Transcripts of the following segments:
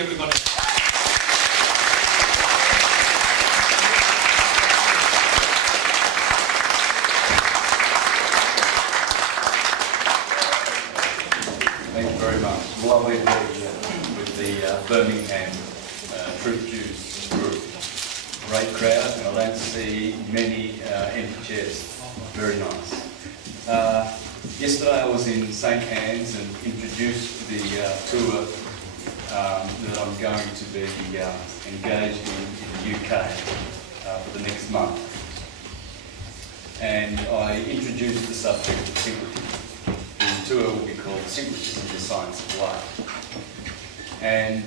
you, everybody. Thank you very much. Lovely to be here with the Birmingham Truthjuice group. Great crowd, and I don't see many empty chairs. Very nice. Yesterday I was in St Anne's and introduced the tour that I'm going to be engaged in the UK for the next month. And I introduced the subject of syncretism. The tour will be called Syncretism, the Science of Life. And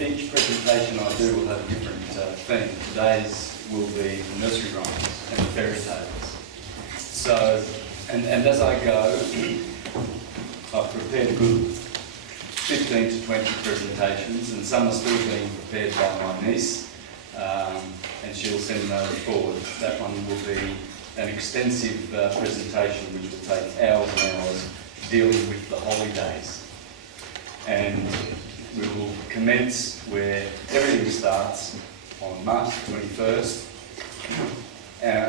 each presentation I do will have a different theme. Today's will be the nursery rhymes and the fairy tales. So, and as I go, I've prepared a good 15 to 20 presentations, and some are still being prepared by my niece, and she'll send those forward. That one will be an extensive presentation which will take hours and hours dealing with the holidays. And we will commence where everything starts on March the 21st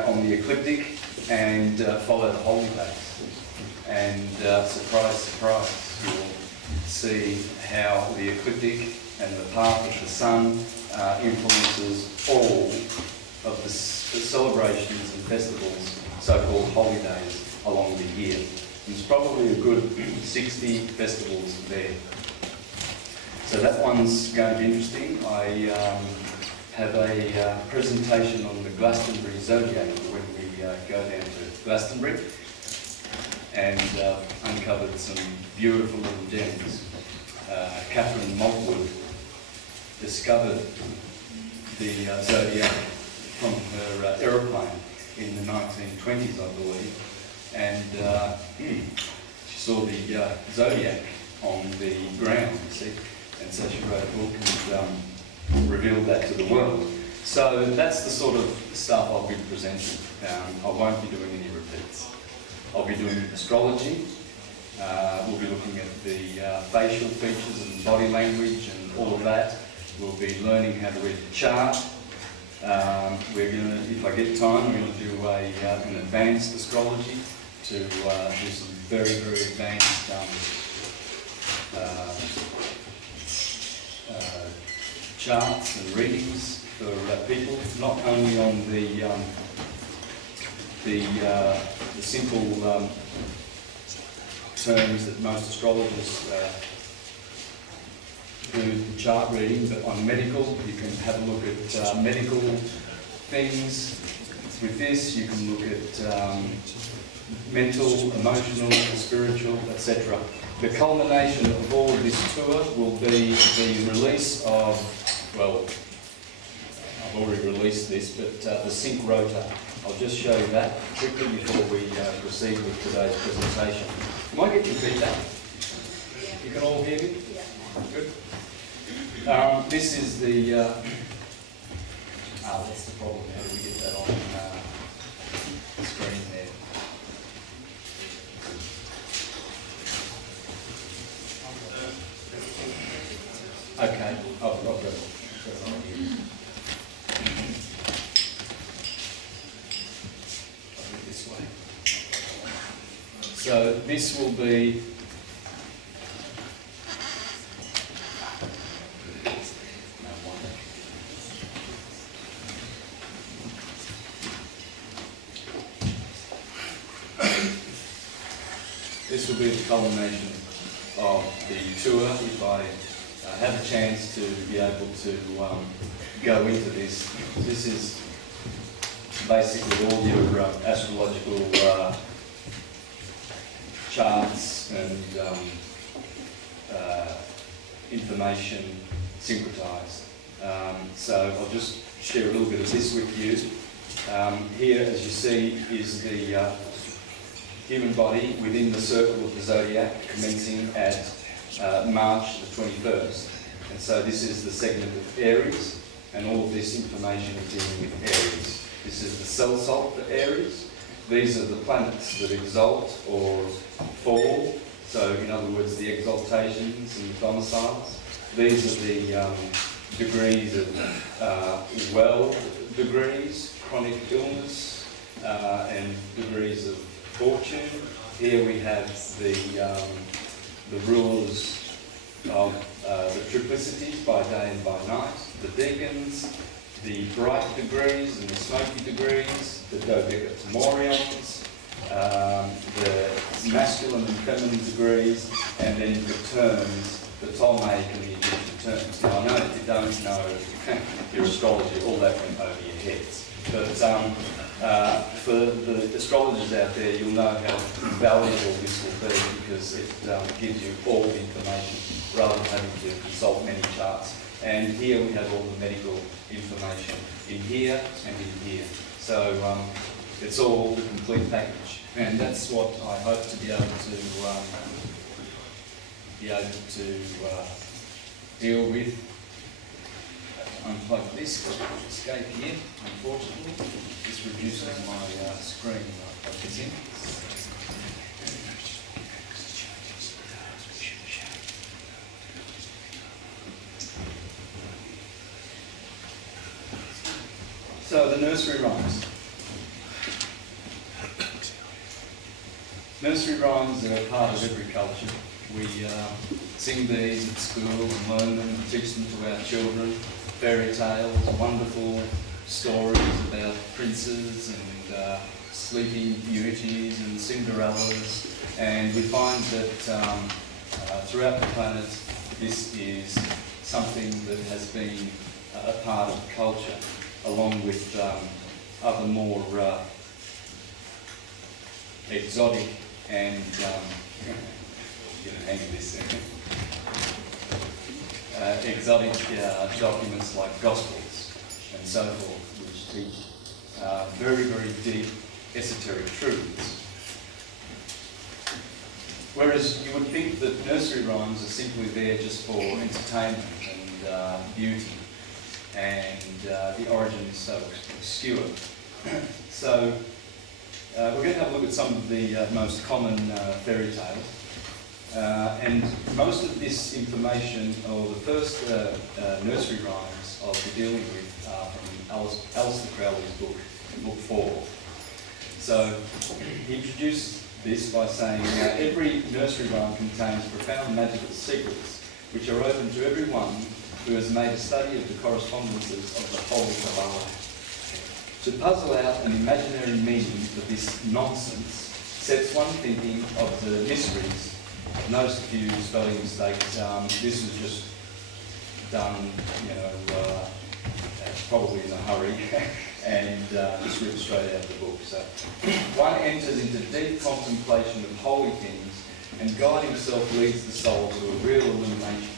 on the ecliptic, and follow the holidays. And surprise, surprise, you'll see how the ecliptic and the path of the sun influences all of the celebrations and festivals, so-called holidays, along the year. There's probably a good 60 festivals there. So that one's going to be interesting. I have a presentation on the Glastonbury zodiac when we go down to Glastonbury, and uncovered some beautiful little gems. Catherine Montwood discovered the zodiac from her aeroplane in the 1920s, I believe, and she saw the zodiac on the ground, you see, and so she wrote a book and revealed that to the world. So that's the sort of stuff I'll be presenting. I won't be doing any repeats. I'll be doing astrology. We'll be looking at the facial features and body language and all of that. We'll be learning how to read the chart. We're going to, if I get time, we're going to do an advanced astrology to do some very, very advanced charts and readings for people, not only on the simple terms that most astrologers do the chart reading, but on medical. You can have a look at medical things with this. You can look at mental, emotional, spiritual, etc. The culmination of all of this tour will be the release of, well, I've already released this, but the sync rotor. I'll just show you that quickly before we proceed with today's presentation. Am I getting feedback? You can all hear me? Yeah. Good. This is the, that's the problem. How do we get that on the screen there? Okay, I've got it. This way. So this will be this will be the culmination of the tour if I have a chance to be able to go into this. This is basically all your astrological charts and information syncretized. So I'll just share a little bit of this with you. Here, as you see, is the human body within the circle of the zodiac, commencing at March the 21st. And so this is the segment of Aries, and all of this information is dealing with Aries. This is the cell salt for Aries. These are the planets that exalt or fall. So in other words, the exaltations and the domiciles. These are the degrees of well degrees, chronic illness, and degrees of fortune. Here we have the rulers of the triplicities by day and by night, the deacons, the bright degrees and the smoky degrees, the dodecatemorions, the masculine and feminine degrees, and then the terms, the Ptolemaic and the Egyptian terms. Now I know if you don't know your astrology, all that went over your heads. But for the astrologers out there, you'll know how valuable this will be because it gives you all the information rather than having to consult many charts. And here we have all the medical information in here and in here. So it's all the complete package. And that's what I hope to be able to deal with. Unplug this, escape here, unfortunately. This reduces my screen I plug this in. So the nursery rhymes. Nursery rhymes are a part of every culture. We sing these at school and learn them and teach them to our children. Fairy tales, wonderful stories about princes and sleeping beauties and Cinderellas. And we find that throughout the planet this is something that has been a part of culture, along with other more exotic and hang this exotic documents like Gospels and so forth, which teach very, very deep esoteric truths. Whereas you would think that nursery rhymes are simply there just for entertainment and beauty, and the origin is so obscure. So we're going to have a look at some of the most common fairy tales. And most of this information, or the first nursery rhymes I'll be dealing with are from Alistair Crowley's book, Book 4. So he introduced this by saying, every nursery rhyme contains profound magical secrets which are open to everyone who has made a study of the correspondences of the Holy Kabbalah. To puzzle out an imaginary meaning for this nonsense sets one thinking of the mysteries. Notice a few spelling mistakes. This was just done, probably in a hurry, and just ripped straight out of the book. So, one enters into deep contemplation of holy things, and God Himself leads the soul to a real illumination.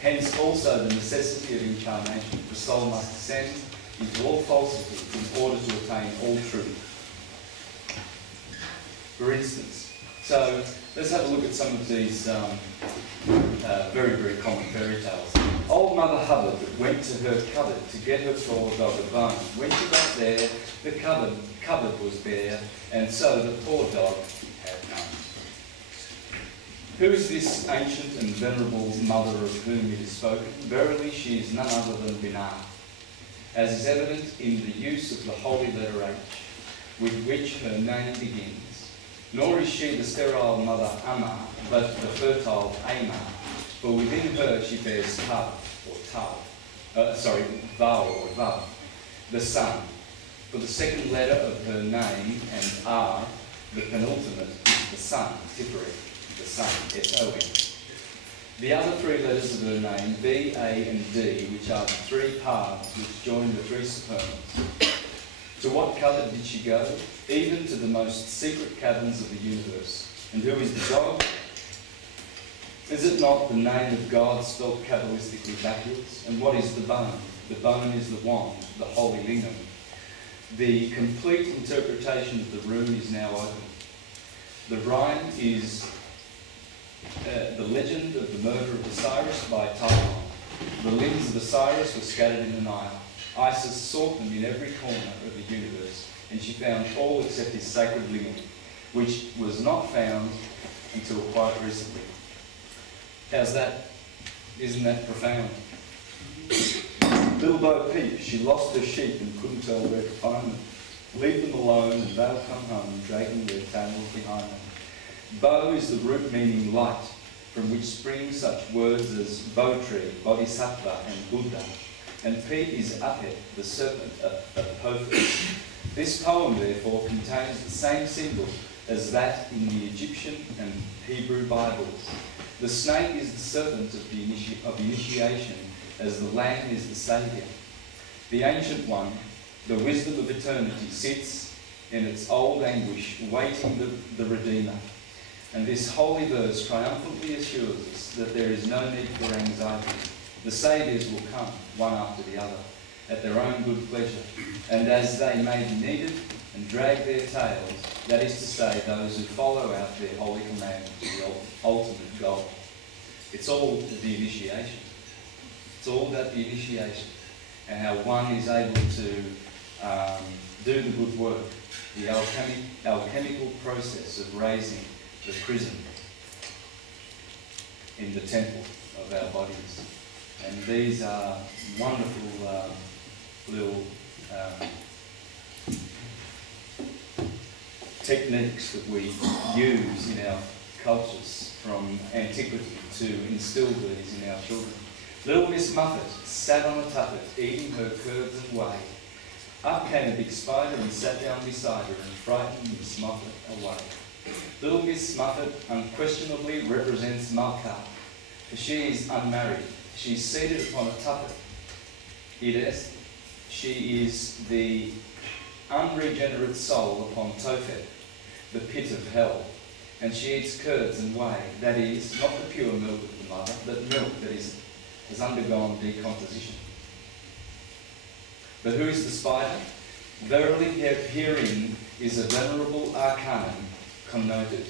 Hence, also the necessity of incarnation. The soul must descend into all falsity in order to attain all truth. For instance, so let's have a look at some of these very, very common fairy tales. Old Mother Hubbard went to her cupboard to get her poor dog a bone. When she got there, the cupboard was bare, and so the poor dog had none. Who is this ancient and venerable mother of whom it is spoken? Verily, she is none other than Binah, as is evident in the use of the holy letter H, with which her name begins. Nor is she the sterile mother Amma, but the fertile Ama, for within her she bears Vav or Vav, the sun. For the second letter of her name, and R, the penultimate, is the sun, Dickory, the sun, S-O-N. The other three letters of her name, B, A, and D, which are the three paths which join the three supernals. To what cupboard did she go? Even to the most secret caverns of the universe. And who is the dog? Is it not the name of God spelt Kabbalistically backwards? And what is the bone? The bone is the wand, the holy lingam. The complete interpretation of the room is now open. The rhyme is the legend of the murder of Osiris by Typhon. The limbs of Osiris were scattered in the Nile. Isis sought them in every corner of the universe, and she found all except his sacred lingam, which was not found until quite recently. How's that? Isn't that profound? Little Bo Peep, she lost her sheep and couldn't tell where to find them. Leave them alone and they'll come home, dragging their tails behind them. Bo is the root meaning light, from which spring such words as Bo tree, Bodhisattva and Buddha. And Peep is Apet, the serpent of Pophet. This poem, therefore, contains the same symbol as that in the Egyptian and Hebrew Bibles. The snake is the serpent of the initiation, as the lamb is the saviour. The Ancient One, the wisdom of eternity, sits in its old anguish, waiting the Redeemer. And this holy verse triumphantly assures us that there is no need for anxiety. The saviours will come, one after the other, at their own good pleasure, and as they may be needed, and drag their tails, that is to say, those who follow out their holy commandments, the ultimate goal. It's all the initiation. It's all about the initiation, and how one is able to do the good work, the alchemical process of raising the prism in the temple of our bodies. And these are wonderful little techniques that we use in our cultures from antiquity to instill these in our children. Little Miss Muffet sat on a tuffet, eating her curds and whey. Up came a big spider and sat down beside her and frightened Miss Muffet away. Little Miss Muffet unquestionably represents Malka, for she is unmarried. She is seated upon a tuffet. She is the unregenerate soul upon Tophet, the pit of hell, and she eats curds and whey, that is, not the pure milk of the mother, but milk that has undergone decomposition. But who is the spider? Verily herein is a venerable arcanum connoted.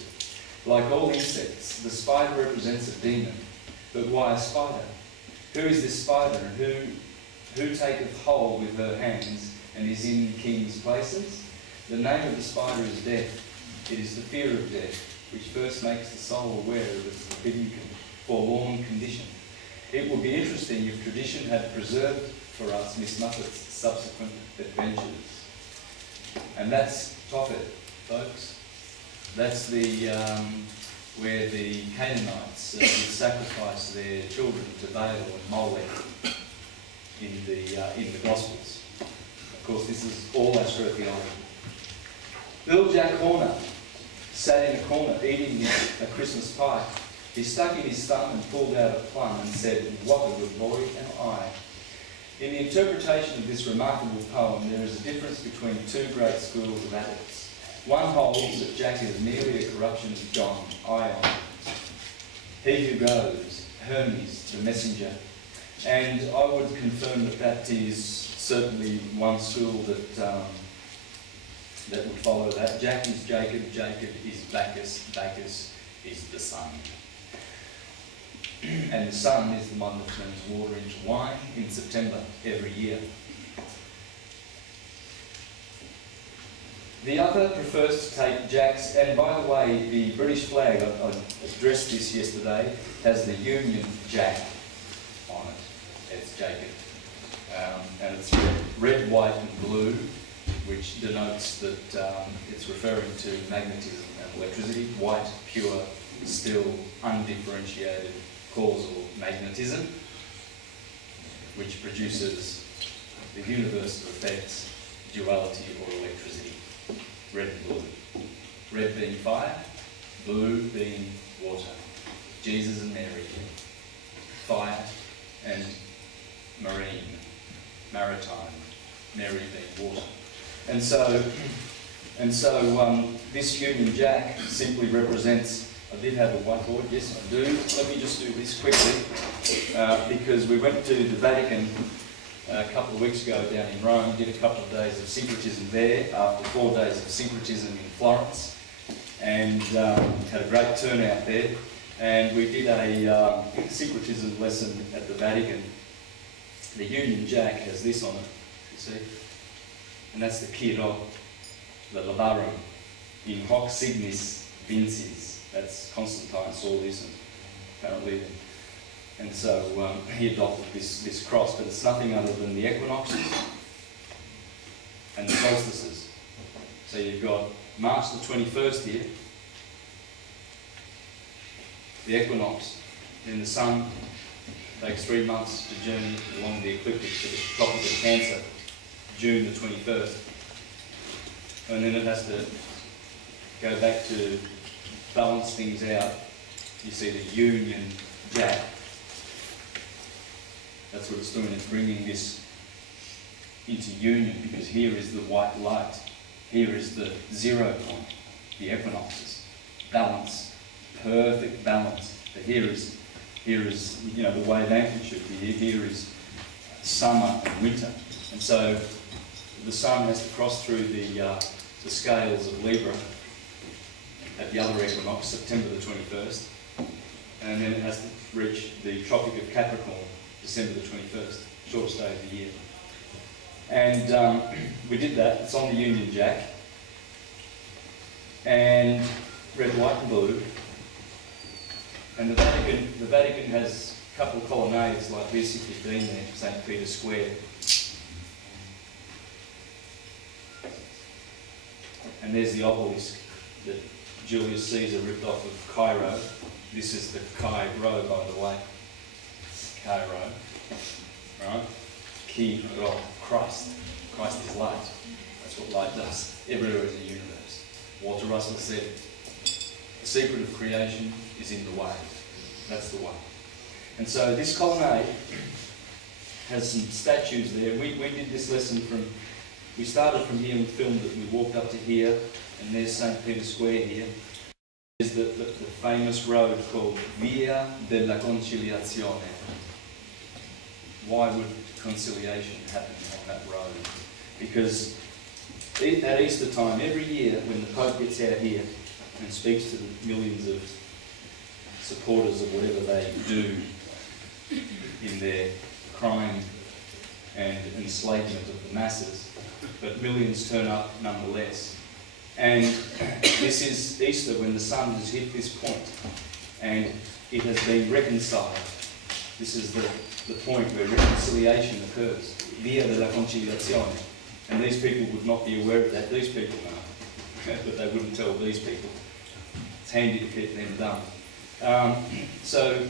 Like all insects, the spider represents a demon. But why a spider? Who is this spider, and who taketh hold with her hands and is in kings' places? The name of the spider is death. It is the fear of death, which first makes the soul aware of its forbidden, forlorn condition. It would be interesting if tradition had preserved for us Miss Muffet's subsequent adventures. And that's Tophet, folks. That's the where the Canaanites would sacrifice their children to Baal and Molech in the Gospels. Of course, this is all astrotheology. Little Jack Horner sat in a corner eating a Christmas pie. He stuck in his thumb and pulled out a plum and said, "What a good boy am I." In the interpretation of this remarkable poem, there is a difference between two great schools of adepts. One holds that Jack is merely a corruption of John, Ion, he who goes, Hermes, the messenger. And I would confirm that that is certainly one school that that would follow that. Jack is Jacob, Jacob is Bacchus, Bacchus is the sun. And the sun is the one that turns water into wine in September every year. The other prefers to take Jack's, and by the way, the British flag, I addressed this yesterday, has the Union Jack on it. It's Jacob. And it's red, white and blue, which denotes that it's referring to magnetism and electricity. White, pure, still undifferentiated causal magnetism, which produces the universe of effects, duality or electricity. Red and blue. Red being fire, blue being water. Jesus and Mary. Fire and marine, maritime. Mary being water. And so this Union Jack simply represents. I did have a whiteboard, yes I do. Let me just do this quickly, because we went to the Vatican a couple of weeks ago down in Rome, did a couple of days of syncretism there after 4 days of syncretism in Florence, and had a great turnout there. And we did a syncretism lesson at the Vatican. The Union Jack has this on it, you see, and that's the Chiro, the Labarum, in hoc signis vinces. That's Constantine saw this, and apparently, And so he adopted this cross, but it's nothing other than the equinoxes and the solstices. So you've got March the 21st here, the equinox, then the sun takes 3 months to journey along the ecliptic to the Tropic of Cancer, June the 21st. And then it has to go back to balance things out. You see the Union Jack. That's what it's doing. It's bringing this into union, because here is the white light. Here is the 0 point, the equinoxes. Balance, perfect balance. But here is the wave amplitude. Here is summer and winter. And so the sun has to cross through the scales of Libra at the other equinox, September the 21st. And then it has to reach the Tropic of Capricorn, December the 21st, shortest day of the year. And we did that. It's on the Union Jack. And red, white and blue. And the Vatican has a couple of colonnades like this, if you've been there, St. Peter's Square. And there's the obelisk that Julius Caesar ripped off of Cairo. This is the Cairo, by the way. Cairo, right? Ki-ro, Christ. Christ is light. That's what light does everywhere in the universe. Walter Russell said, the secret of creation is in the way. That's the way. And so this colonnade has some statues there. We did this lesson we started from here and filmed it. We walked up to here, and there's St. Peter's Square here. There's the famous road called Via della Conciliazione. Why would conciliation happen on that road? Because at Easter time, every year, when the Pope gets out here and speaks to the millions of supporters of whatever they do in their crime and enslavement of the masses, but millions turn up nonetheless. And this is Easter, when the sun has hit this point and it has been reconciled. This is the point where reconciliation occurs, via della conciliazione. And these people would not be aware of that. These people know, but they wouldn't tell these people. It's handy to get them done. So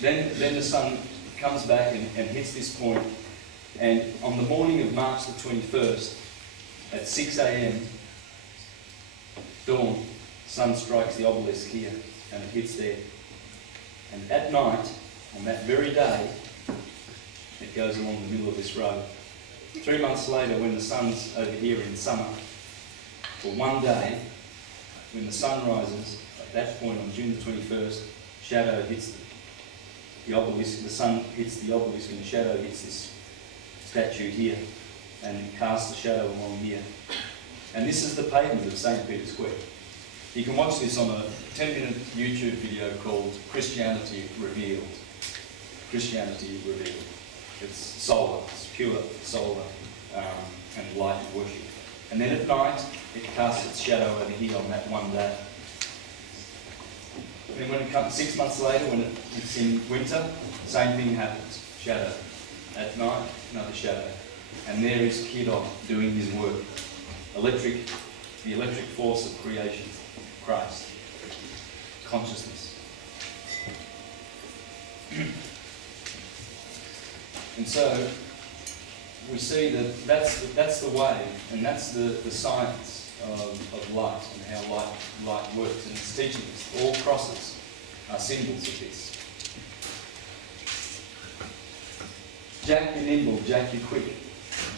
then the sun comes back and hits this point, and on the morning of March the 21st, at 6 a.m, dawn, sun strikes the obelisk here, and it hits there. And at night, on that very day, it goes along the middle of this road. 3 months later, when the sun's over here in summer, for one day, when the sun rises, at that point on June the 21st, shadow hits the obelisk, the sun hits the obelisk, and the shadow hits this statue here, and casts the shadow along here. And this is the pavement of St. Peter's Square. You can watch this on a 10-minute YouTube video called Christianity Revealed. Christianity Revealed. It's solar, it's pure solar and light worship. And then at night, it casts its shadow over here on that one day. And then when it comes 6 months later, when it's in winter, same thing happens. Shadow. At night, another shadow. And there is Kidon doing his work. The electric force of creation. Christ. Consciousness. And so we see that that's the way, and that's the science of light and how light works. And it's teaching us. All crosses are symbols of this. Jack, be nimble. Jack, be quick.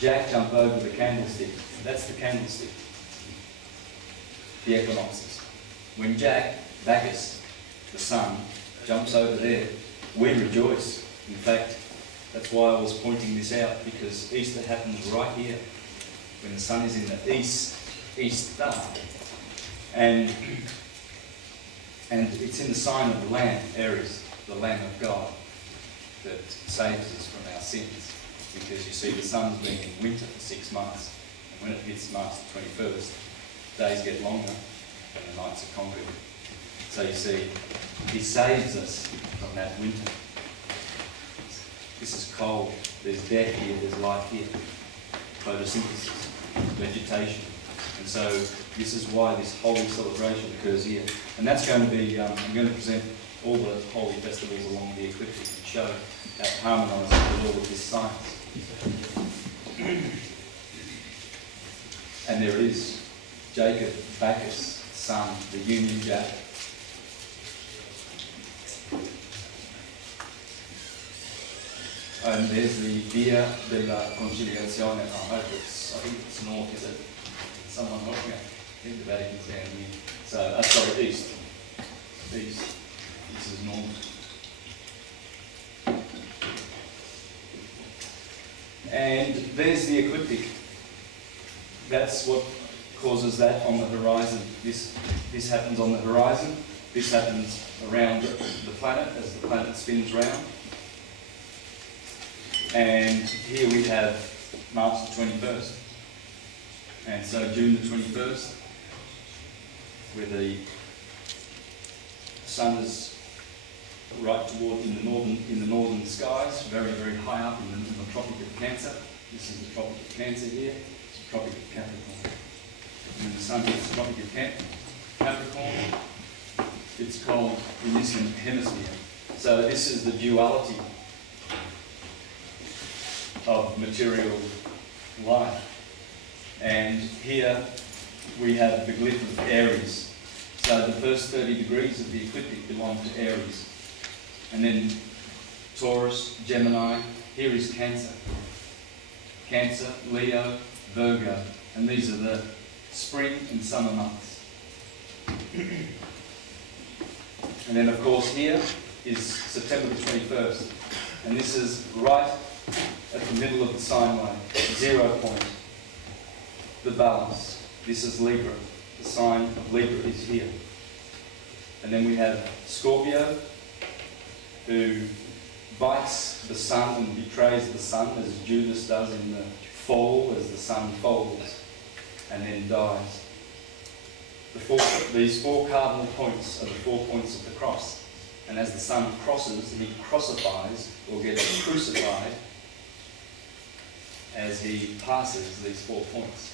Jack, jump over the candlestick. That's the candlestick. The equinoxes. When Jack, Bacchus, the sun, jumps over there, we rejoice. In fact, that's why I was pointing this out, because Easter happens right here, when the sun is in the east star. And it's in the sign of the Lamb, Aries, the Lamb of God, that saves us from our sins. Because you see, the sun's been in winter for 6 months, and when it hits March the 21st, days get longer and the nights are conquered. So you see, he saves us from that winter. This is cold, there's death here, there's life here. Photosynthesis, vegetation. And so this is why this holy celebration occurs here. And that's going to be, I'm going to present all the holy festivals along the ecliptic to show how it harmonises with all of this science. And there it is, Jacob, Bacchus, Sun, the Union Jack. And there's the Via della Conciliazione. I think it's north, is it? Someone watching it. I think the Vatican's down here. So, sorry, east. East. This is north. And there's the ecliptic. That's what causes that on the horizon. This happens on the horizon. This happens around the planet as the planet spins round. And here we have March the 21st. And so June the 21st, where the sun is right toward in the northern skies, very, very high up in the Tropic of Cancer. This is the Tropic of Cancer here. It's the Tropic of Capricorn. And when the sun hits the Tropic of Capricorn, it's cold in this hemisphere. So this is the duality of material life. And here we have the glyph of Aries. So the first 30 degrees of the ecliptic belong to Aries. And then Taurus, Gemini, here is Cancer. Cancer, Leo, Virgo. And these are the spring and summer months. And then of course here is September the 21st. And this is right at the middle of the sine wave, 0 point. The balance. This is Libra. The sign of Libra is here. And then we have Scorpio, who bites the sun and betrays the sun, as Judas does in the fall, as the sun falls, and then dies. These four cardinal points are the 4 points of the cross. And as the sun crosses, he crucifies, or gets crucified, as he passes these 4 points.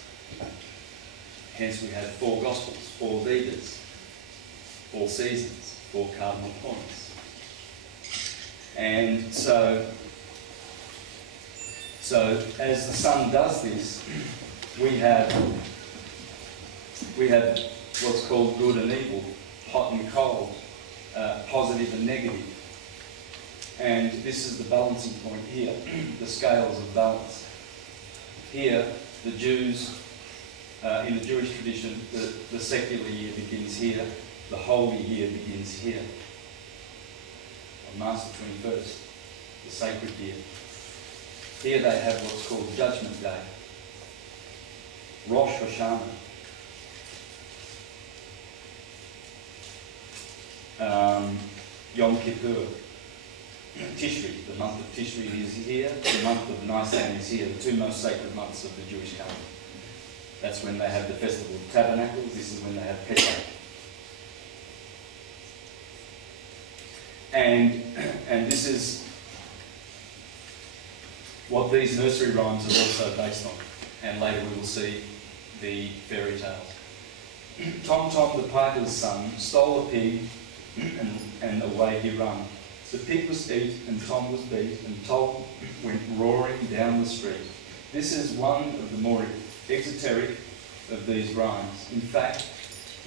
Hence we have 4 Gospels, 4 leaders, 4 seasons, 4 cardinal points. And so as the sun does this, we have what's called good and evil, hot and cold, positive and negative. And this is the balancing point here, the scales of balance. Here, the Jews, in the Jewish tradition, the secular year begins here, the holy year begins here. On March the 21st, the sacred year. Here they have what's called Judgment Day, Rosh Hashanah. Yom Kippur, Tishri, the month of Tishri is here, the month of Nisan is here, the 2 most sacred months of the Jewish calendar. That's when they have the Festival of Tabernacles, this is when they have Pesach. And this is what these nursery rhymes are also based on. And later we will see the fairy tales. Tom Tom the piper's son stole a pig and away he run. The pig was eat and Tom was beat and Tom went roaring down the street. This is one of the more exoteric of these rhymes. In fact,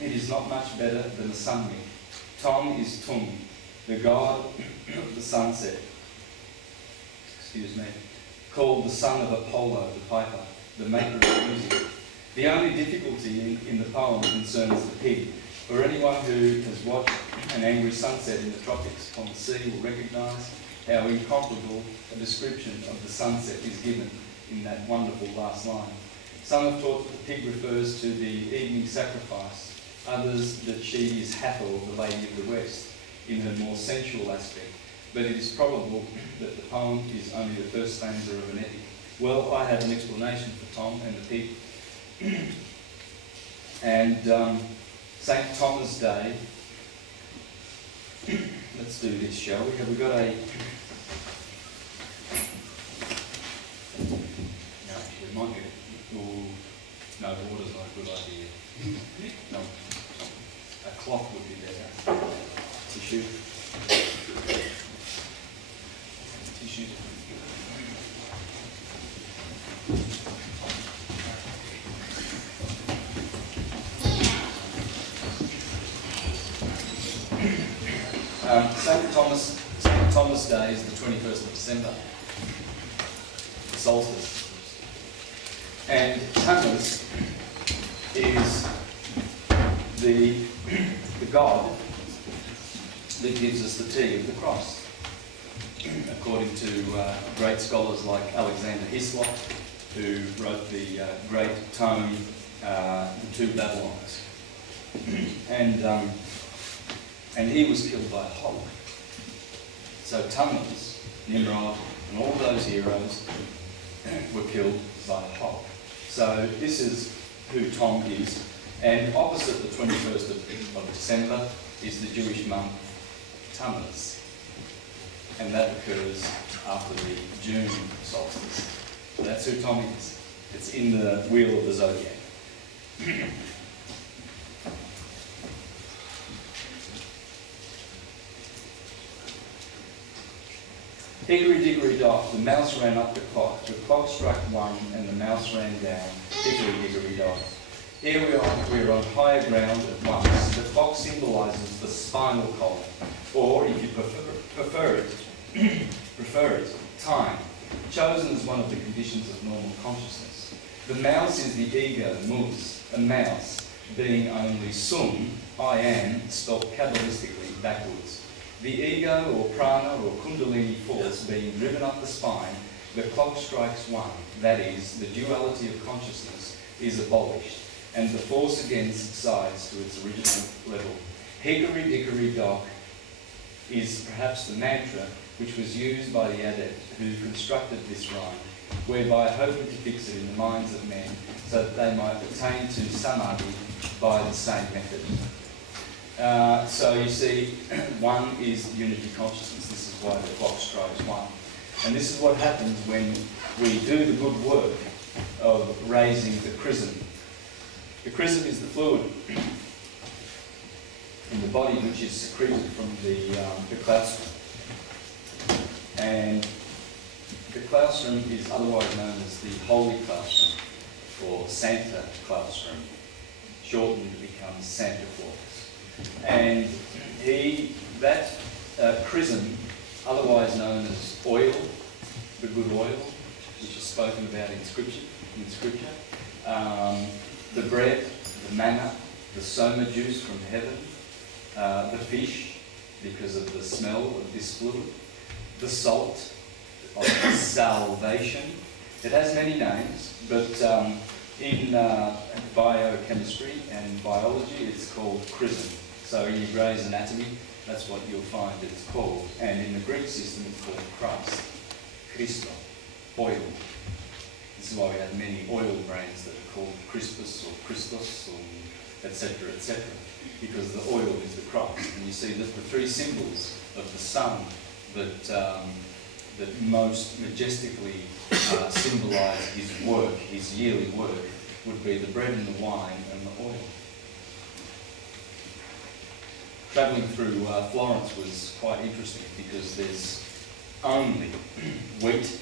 it is not much better than a sun myth. Tom is Tum, the god of the sunset. Excuse me. Called the son of Apollo, the piper, the maker of music. The only difficulty in the poem concerns the pig. For anyone who has watched an angry sunset in the tropics on the sea will recognise how incomparable a description of the sunset is given in that wonderful last line. Some have thought that the pig refers to the evening sacrifice, others that she is Hathor, the Lady of the West, in her more sensual aspect, but it is probable that the poem is only the first stanza of an epic. Well, I have an explanation for Tom and the pig. And St. Thomas Day let's do this, shall we? Have we got a... No, we might get... Ooh, no, water's not a good idea. No, a cloth would be better. Tissue. Tissue. St. Thomas Day is the 21st of December, the solstice. And Thomas is the god that gives us the T of the cross, according to great scholars like Alexander Hislop, who wrote the great tome, The Two Babylons. And he was killed by a hog. So Tammuz, Nimrod, and all those heroes were killed by a hog. So this is who Tom is. And opposite the 21st of December is the Jewish month Tammuz. And that occurs after the June solstice. So that's who Tom is. It's in the wheel of the zodiac. Hickory, dickory, dock, the mouse ran up the clock struck 1, and the mouse ran down. Hickory, dickory, dock. Here we are on higher ground at once. The clock symbolises the spinal column, or if you prefer it, time, chosen as one of the conditions of normal consciousness. The mouse is the ego, mus, a mouse, being only sum, I am, spelt kabbalistically backwards. The ego, or prana, or kundalini force being driven up the spine, the clock strikes 1, that is, the duality of consciousness is abolished, and the force again subsides to its original level. Hickory, dickory, dock is perhaps the mantra which was used by the adept who constructed this rhyme, whereby hoping to fix it in the minds of men so that they might attain to samadhi by the same method. So you see, 1 is unity consciousness. This is why the clock strikes 1. And this is what happens when we do the good work of raising the chrism. The chrism is the fluid in the body which is secreted from the claustrum. And the claustrum is otherwise known as the holy claustrum, or Santa claustrum, shortened to become Santa Claus. And that chrism, otherwise known as oil, the good oil, which is spoken about in Scripture, the bread, the manna, the soma juice from heaven, the fish, because of the smell of this fluid, the salt of salvation. It has many names, but in biochemistry and biology, it's called chrism. So in your Grey's Anatomy, that's what you'll find it's called. And in the Greek system, it's called Christ, Christo, oil. This is why we have many oil brands that are called Crispus or Christos, or etc., etc., because the oil is the Christ. And you see that the 3 symbols of the sun that most majestically symbolise his work, his yearly work, would be the bread and the wine and the oil. Travelling through Florence was quite interesting because there's only wheat,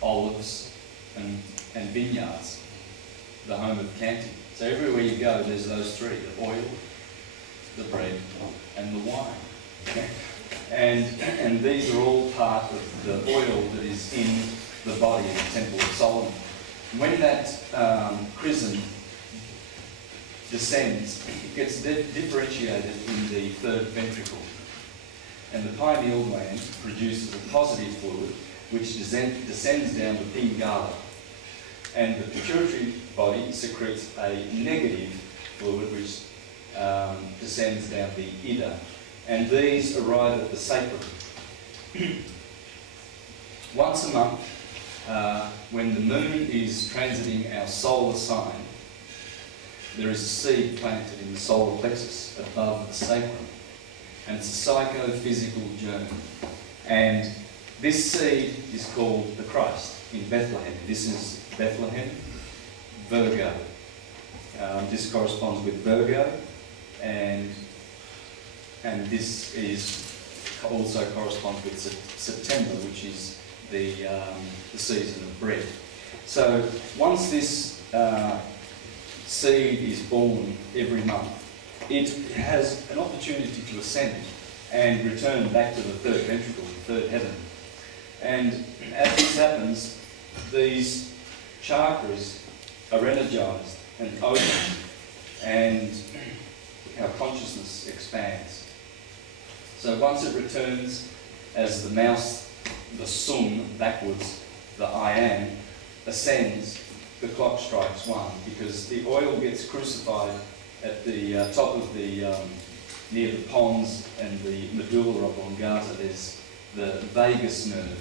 olives and vineyards, the home of Canty. So everywhere you go, there's those 3, the oil, the bread and the wine. And these are all part of the oil that is in the body of the Temple of Solomon. When that chrism descends, it gets differentiated in the 3rd ventricle. And the pineal gland produces a positive fluid which descends down the pingala. And the pituitary body secretes a negative fluid which descends down the ida. And these arrive at the sacrum. Once a month, when the moon is transiting our solar sign, there is a seed planted in the solar plexus above the sacrum. and it's a psychophysical journey. And this seed is called the Christ in Bethlehem. This is Bethlehem, Virgo. This corresponds with Virgo, and this is also corresponds with September, which is the season of bread. So once this seed is born every month, it has an opportunity to ascend and return back to the third ventricle, the third heaven. And as this happens, these chakras are energized and open, and our consciousness expands. So once it returns as the mouse, the sum, backwards, the I am, ascends, the clock strikes 1, because the oil gets crucified at the top of the, near the pons and the medulla oblongata. There's the vagus nerve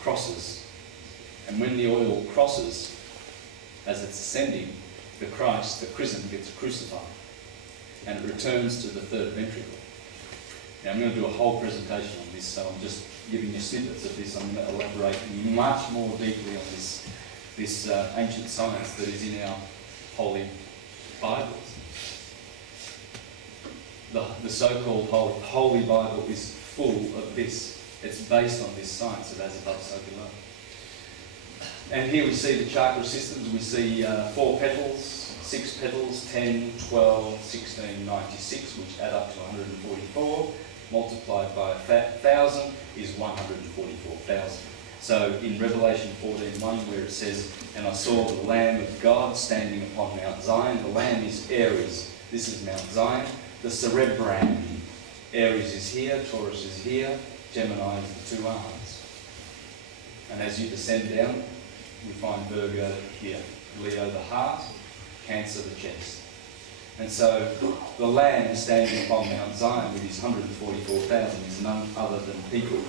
crosses. And when the oil crosses, as it's ascending, the Christ, the chrism, gets crucified. And it returns to the third ventricle. Now I'm going to do a whole presentation on this, so I'm just giving you snippets of this. I'm going to elaborate much more deeply on this ancient science that is in our Holy Bibles. The so-called Holy Bible is full of this. It's based on this science of as above, so below. And here we see the chakra systems. We see 4 petals, 6 petals, 10, 12, 16, 96, which add up to 144. Multiplied by 1,000 is 144,000. So in Revelation 14:1, where it says, "And I saw the Lamb of God standing upon Mount Zion." The Lamb is Aries. This is Mount Zion. The cerebrum. Aries is here, Taurus is here, Gemini is the 2 arms. And as you descend down, we find Virgo here, Leo the heart, Cancer the chest. And so the Lamb standing upon Mount Zion with his 144,000 is none other than people,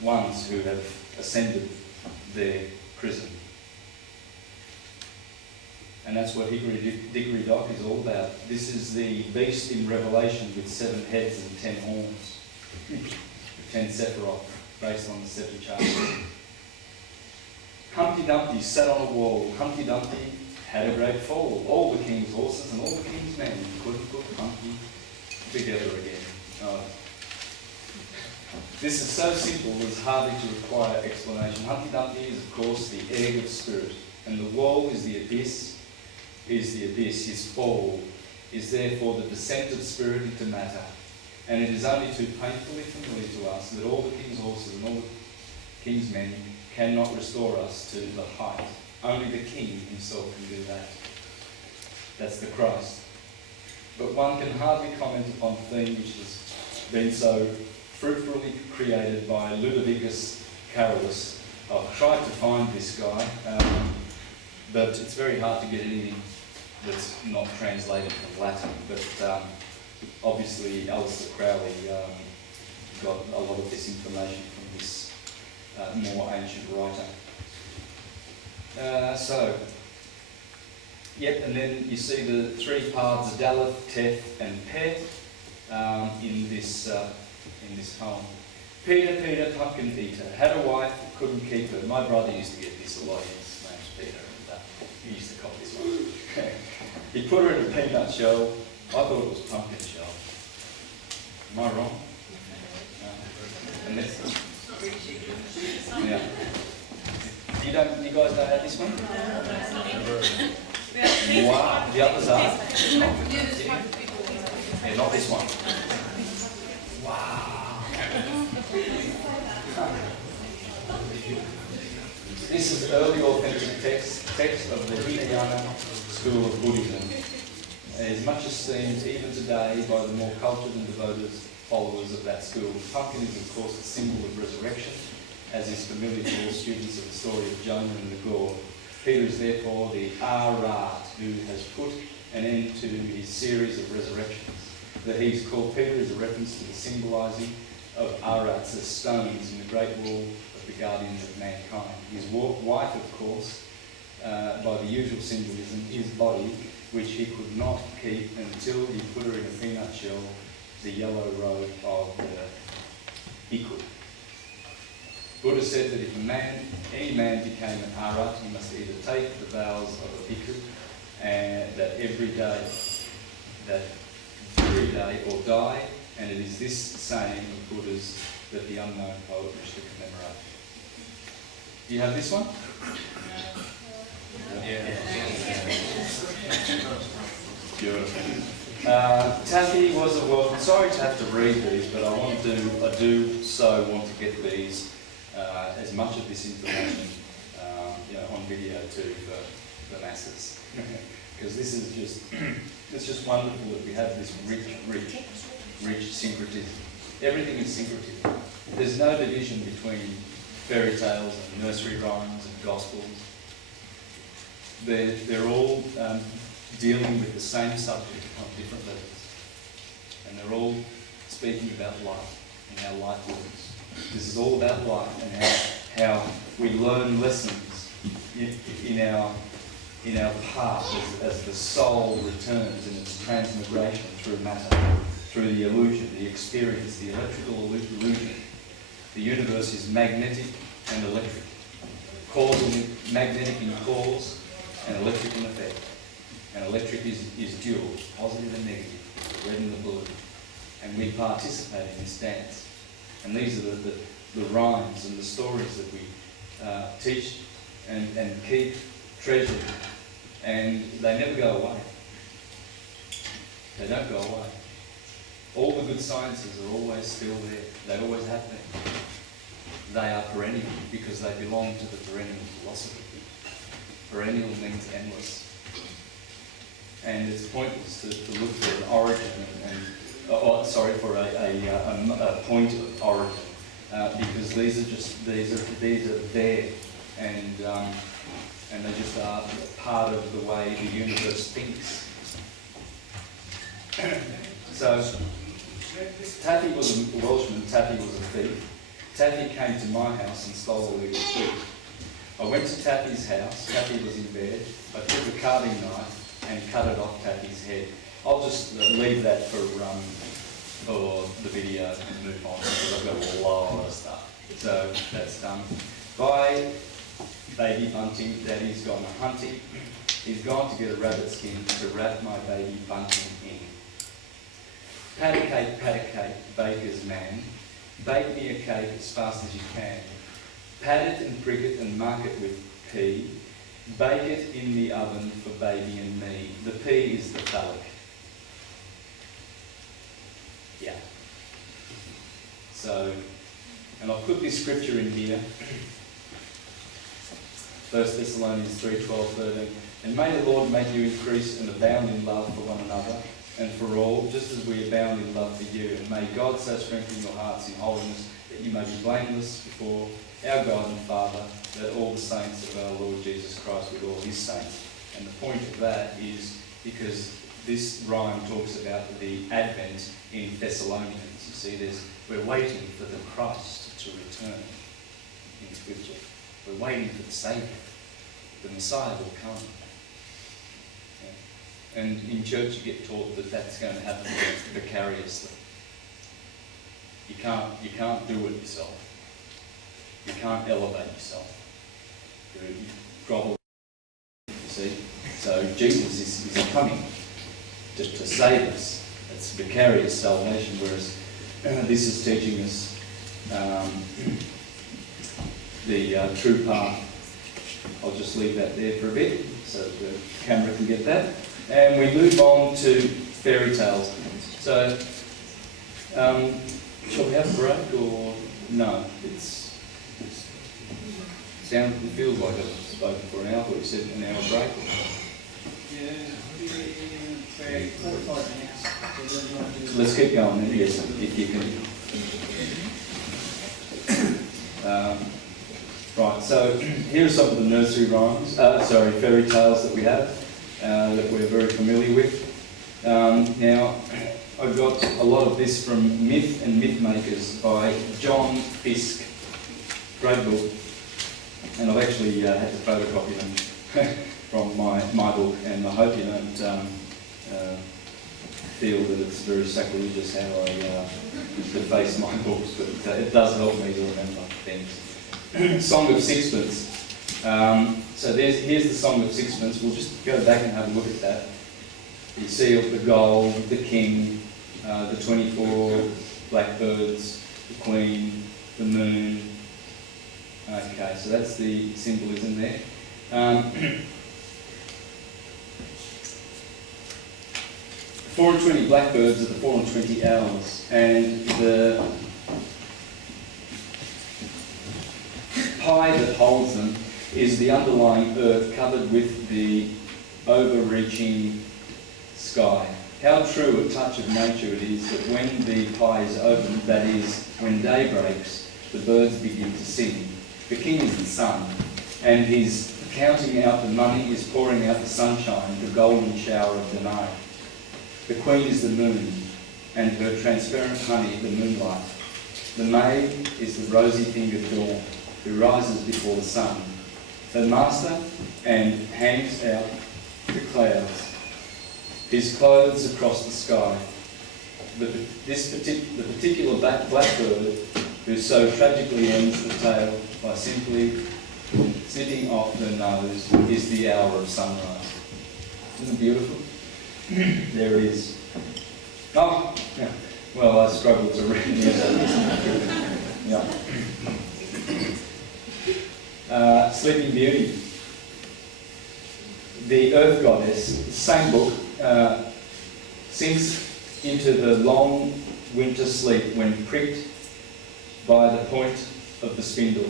ones who have ascended their chrism. And that's what Hickory Dickory Dock is all about. This is the beast in Revelation with 7 heads and 10 horns, 10 Sephiroth, based on the Sephir chart. Humpty Dumpty sat on a wall. Humpty Dumpty had a great fall. All the king's horses and all the king's men couldn't put Humpty together again. Oh. This is so simple as hardly to require explanation. Humpty Dumpty is, of course, the egg of spirit, and the wall is the abyss. His fall is therefore the descent of spirit into matter. And it is only too painfully familiar to us that all the king's horses and all the king's men cannot restore us to the height. Only the king himself can do that. That's the Christ. But one can hardly comment upon a theme which has been so fruitfully created by Ludovicus Carolus. I've tried to find this guy, but it's very hard to get anything that's not translated from Latin. But obviously Alistair Crowley got a lot of this information from this more ancient writer. And then you see the 3 paths, Daleth, Teth and Pet, in this poem. Peter, Peter, pumpkin eater, had a wife, couldn't keep her. My brother used to get this a lot. His name's Peter, and he used to cop this one. He put her in a peanut shell. I thought it was pumpkin shell. Am I wrong? And that's, yeah. You guys don't have this one? Wow, the others are. Yeah, not this one. Wow. This is early authentic text of the Hinayana school of Buddhism. It is much esteemed even today by the more cultured and devoted followers of that school. The pumpkin is of course a symbol of resurrection, as is familiar to all students of the story of Jonah and the gourd. Peter is therefore the Arat who has put an end to his series of resurrections. That he's called Peter is a reference to the symbolising of Arats as stones in the great wall of the guardians of mankind. His wife, of course, by the usual symbolism, his body, which he could not keep until he put her in a peanut shell the yellow road of the Hickory. Buddha said that if any man became an Arhat, he must either take the vows of a bhikkhu, and that every day or die, and it is this saying of Buddha's that the unknown poet wished to commemorate. Do you have this one? Yeah. Beautiful. Taffy was a welcome. Sorry to have to read these, but I do so want to get these, as much of this information, on video too for the masses, because this is it's just wonderful that we have this rich syncretism. Everything is syncretism. There's no division between fairy tales and nursery rhymes and gospels. They're all dealing with the same subject on different levels. And they're all speaking about life and how life works. This is all about life and how we learn lessons in our path as the soul returns in its transmigration through matter, through the illusion, the experience, the electrical illusion. The universe is magnetic and electric. Magnetic in cause and electric in effect. And electric is dual, positive and negative, the red and the blue. And we participate in this dance. And these are the rhymes and the stories that we teach and keep treasured. And they never go away. They don't go away. All the good sciences are always still there. They always have been. They are perennial because they belong to the perennial philosophy. Perennial means endless. And it's pointless to look for an origin for a point of origin, because these are there, and they just are part of the way the universe thinks. So Taffy was a Welshman. Taffy was a thief. Taffy came to my house and stole a little sweet. I went to Taffy's house. Taffy was in bed. I took a carving knife and cut it off Taffy's head. I'll just leave that for the video and move on, because I've got a lot of stuff. So that's done. Bye, baby Bunting. Daddy's gone hunting. He's gone to get a rabbit skin to wrap my baby Bunting in. Pat a cake, baker's man. Bake me a cake as fast as you can. Pat it and prick it and mark it with P. Bake it in the oven for baby and me. The P is the phallic. Yeah. So, and I'll put this scripture in here. 1 Thessalonians 3:12-13. And may the Lord make you increase and abound in love for one another and for all, just as we abound in love for you. And may God so strengthen your hearts in holiness that you may be blameless before our God and Father, that all the saints of our Lord Jesus Christ with all his saints. And the point of that is because this rhyme talks about the Advent in Thessalonians. You see, we're waiting for the Christ to return in Scripture. We're waiting for the Saviour. The Messiah will come. Yeah. And in church you get taught that that's going to happen vicariously. You can't do it yourself. You can't elevate yourself. You grovel, you see. So Jesus is coming to save us. It's vicarious salvation, whereas this is teaching us the true path. I'll just leave that there for a bit so the camera can get that. And we move on to fairy tales. So, shall we have a break or no? It feels like I've spoken for an hour. I thought you said an hour break. Yeah, 45 minutes. Let's keep going then, yes, if you can. Right, so here are some of the nursery rhymes, fairy tales that we have, that we're very familiar with. Now, I've got a lot of this from Myth and Mythmakers by John Fiske. Great book. And I've actually had to photocopy them from my book, and I hope you don't feel that it's very sacrilegious how I deface my books, but it does help me to remember things. Song of Sixpence. So here's the Song of Sixpence. We'll just go back and have a look at that. You see the gold, the king, the 24 blackbirds, the queen, the moon. Okay, so that's the symbolism there. 4 and 20 blackbirds are the 4 and 20 hours, and the pie that holds them is the underlying earth covered with the overreaching sky. How true a touch of nature it is that when the pie is opened, that is, when day breaks, the birds begin to sing. The king is the sun, and he's counting out the money, is pouring out the sunshine, the golden shower of the night. The queen is the moon, and her transparent honey the moonlight. The maid is the rosy-fingered dawn, who rises before the sun. Her master and hangs out the clouds, his clothes across the sky. The particular blackbird who so tragically ends the tale by simply snipping off her nose is the hour of sunrise. Isn't it beautiful? There it is. Oh, yeah. Well, I struggled to read it. Yeah. Sleeping Beauty. The Earth Goddess, the same book, sinks into the long winter sleep when pricked by the point of the spindle.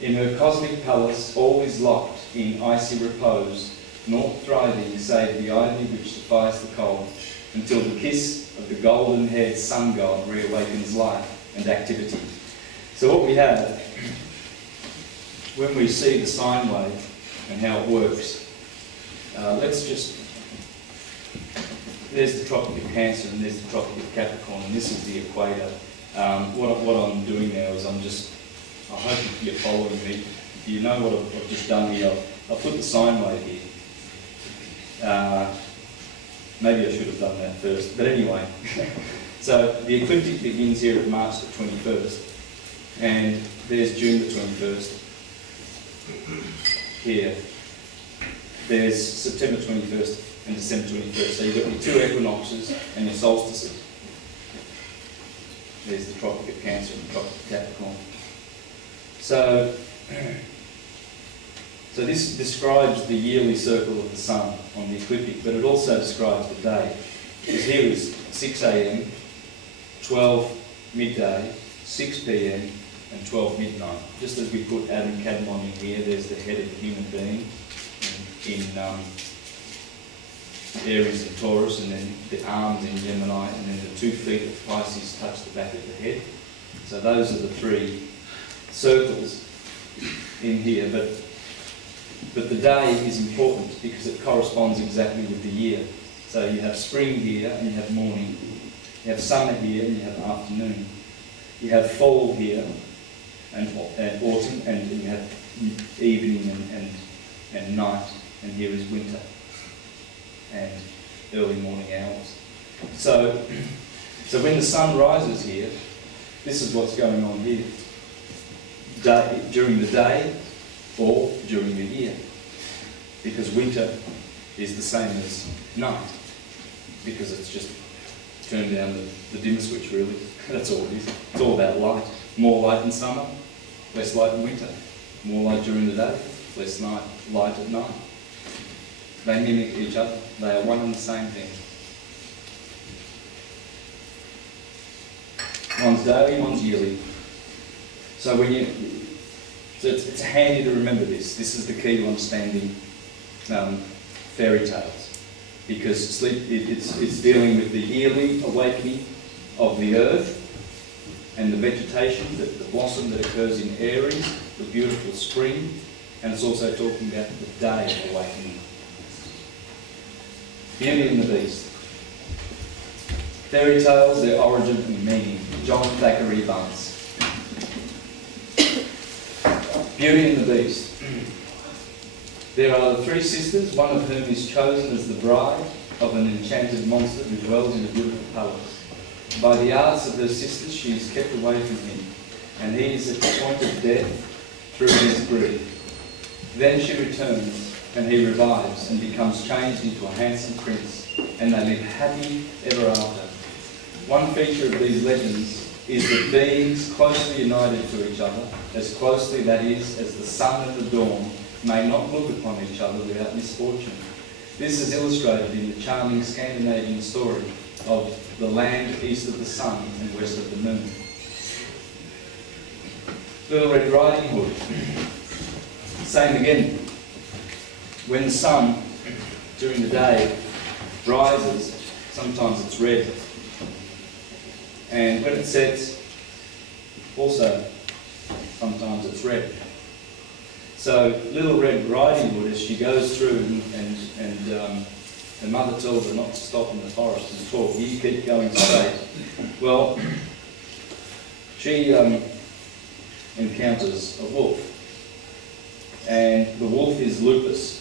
In her cosmic palace, all is locked in icy repose, naught thriving save the ivy which defies the cold, until the kiss of the golden-haired sun god reawakens life and activity. So what we have, when we see the sine wave and how it works, let's just, there's the Tropic of Cancer and there's the Tropic of Capricorn, and this is the equator. What I'm doing now is I hope you're following me. You know what I've just done here. I've put the sine wave here. Maybe I should have done that first, but anyway. So the ecliptic begins here at March the 21st, and there's June the 21st. Here. There's September 21st and December 21st. So you've got your 2 equinoxes and your solstices. There's the Tropic of Cancer and the Tropic of Capricorn. So this describes the yearly circle of the sun on the ecliptic, but it also describes the day. Because here is 6 a.m, 12 midday, 6 p.m, and 12 midnight. Just as we put Adam Kadmon in here, there's the head of the human being in Aries and Taurus, and then the arms in Gemini, and then the 2 feet of Pisces touch the back of the head. So those are the 3 circles in here, but the day is important because it corresponds exactly with the year. So you have spring here and you have morning, you have summer here and you have afternoon, you have fall here and autumn, and you have evening and night, and here is winter and early morning hours. So when the sun rises here, this is what's going on here. During the day or during the year, because winter is the same as night, because it's just turned down the dimmer switch, really. That's all it is. It's all about light. More light in summer, less light in winter. More light during the day, less light at night. They mimic each other. They are one and the same thing. One's daily, one's yearly. So it's handy to remember this. This is the key to understanding fairy tales, because it's dealing with the yearly awakening of the earth and the vegetation, the blossom that occurs in Aries, the beautiful spring, and it's also talking about the day awakening. Beauty and the Beast. Fairy tales, their origin and meaning. John Thackeray Bunce. Beauty and the Beast. There are the 3 sisters, one of whom is chosen as the bride, of an enchanted monster who dwells in a beautiful palace. By the arts of her sisters she is kept away from him, and he is at the point of death through his greed. Then she returns, and he revives and becomes changed into a handsome prince, and they live happy ever after. One feature of these legends is that beings closely united to each other, as closely, that is, as the sun and the dawn, may not look upon each other without misfortune. This is illustrated in the charming Scandinavian story of the land east of the sun and west of the moon. Little Red Riding Hood. Same again. When the sun, during the day, rises, sometimes it's red. And when it sets, also, sometimes it's red. So Little Red Riding Hood, as she goes through and her mother tells her not to stop in the forest and talk, you keep going straight. Well, she encounters a wolf, and the wolf is Lupus.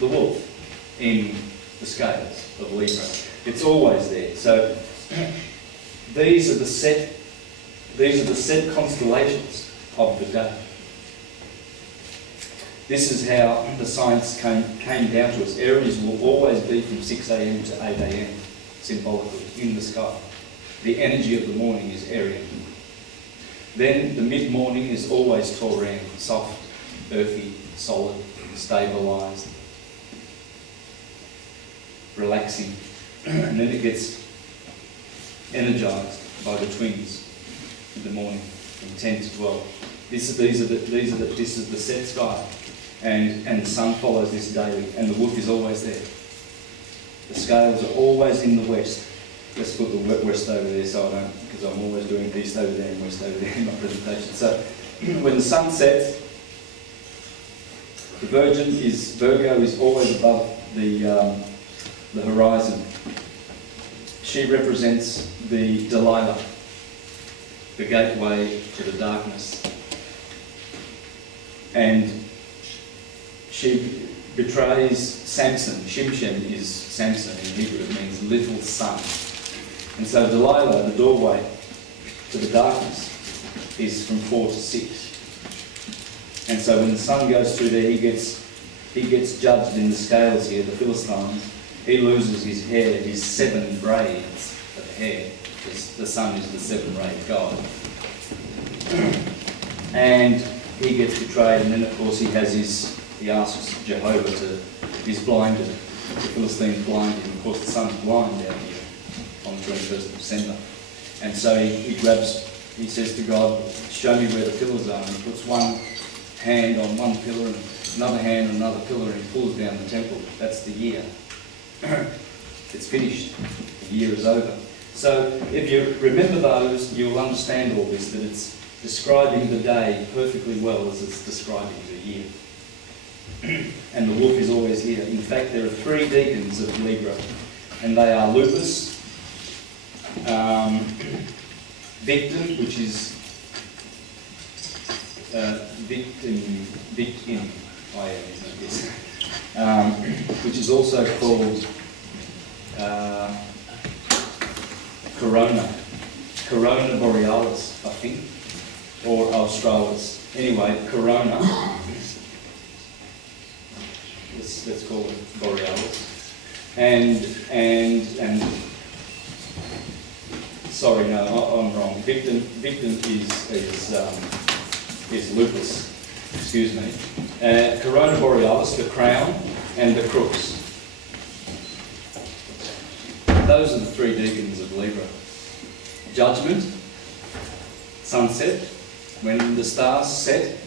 The wolf in the scales of Libra. It's always there. So these are the set constellations of the day. This is how the science came down to us. Aries will always be from 6 a.m. to 8 a.m. symbolically in the sky. The energy of the morning is Arian. Then the mid-morning is always Taurian, soft, earthy, solid, stabilised, relaxing. And then it gets energised by the twins in the morning from 10 to 12. This is the set sky, and the sun follows this daily, and the wolf is always there. The scales are always in the west. Let's put the west over there, so I don't, because I'm always doing east over there and west over there in my presentation. So when the sun sets, the Virgo is always above the horizon. She represents the Delilah, the gateway to the darkness. And she betrays Samson. Shimshem is Samson in Hebrew. It means little son. And so Delilah, the doorway to the darkness, is from 4 to 6. And so when the sun goes through there, he gets judged in the scales here, the Philistines. He loses his hair, his 7 braids of hair, because the sun is the 7-rayed god. And he gets betrayed, and then of course he asks Jehovah he's blinded. The Philistines blind him. Of course the sun's blind out here on the 21st of December. And so he says to God, show me where the pillars are. And he puts one hand on one pillar and another hand on another pillar, and he pulls down the temple. That's the year. It's finished. The year is over. So if you remember those, you'll understand all this, that it's describing the day perfectly well as it's describing the year. And the wolf is always here. In fact, there are 3 deacons of Libra, and they are Lupus, Victim, which is Victim, I am, isn't it? Yes. Which is also called Corona Borealis, I think, or Australis. Anyway, Corona. Let's call it Borealis. And sorry, no, I'm wrong. Victim is Lupus. Excuse me. Corona Borealis, the crown, and the crooks. Those are the 3 deacons of Libra. Judgment, sunset. When the stars set,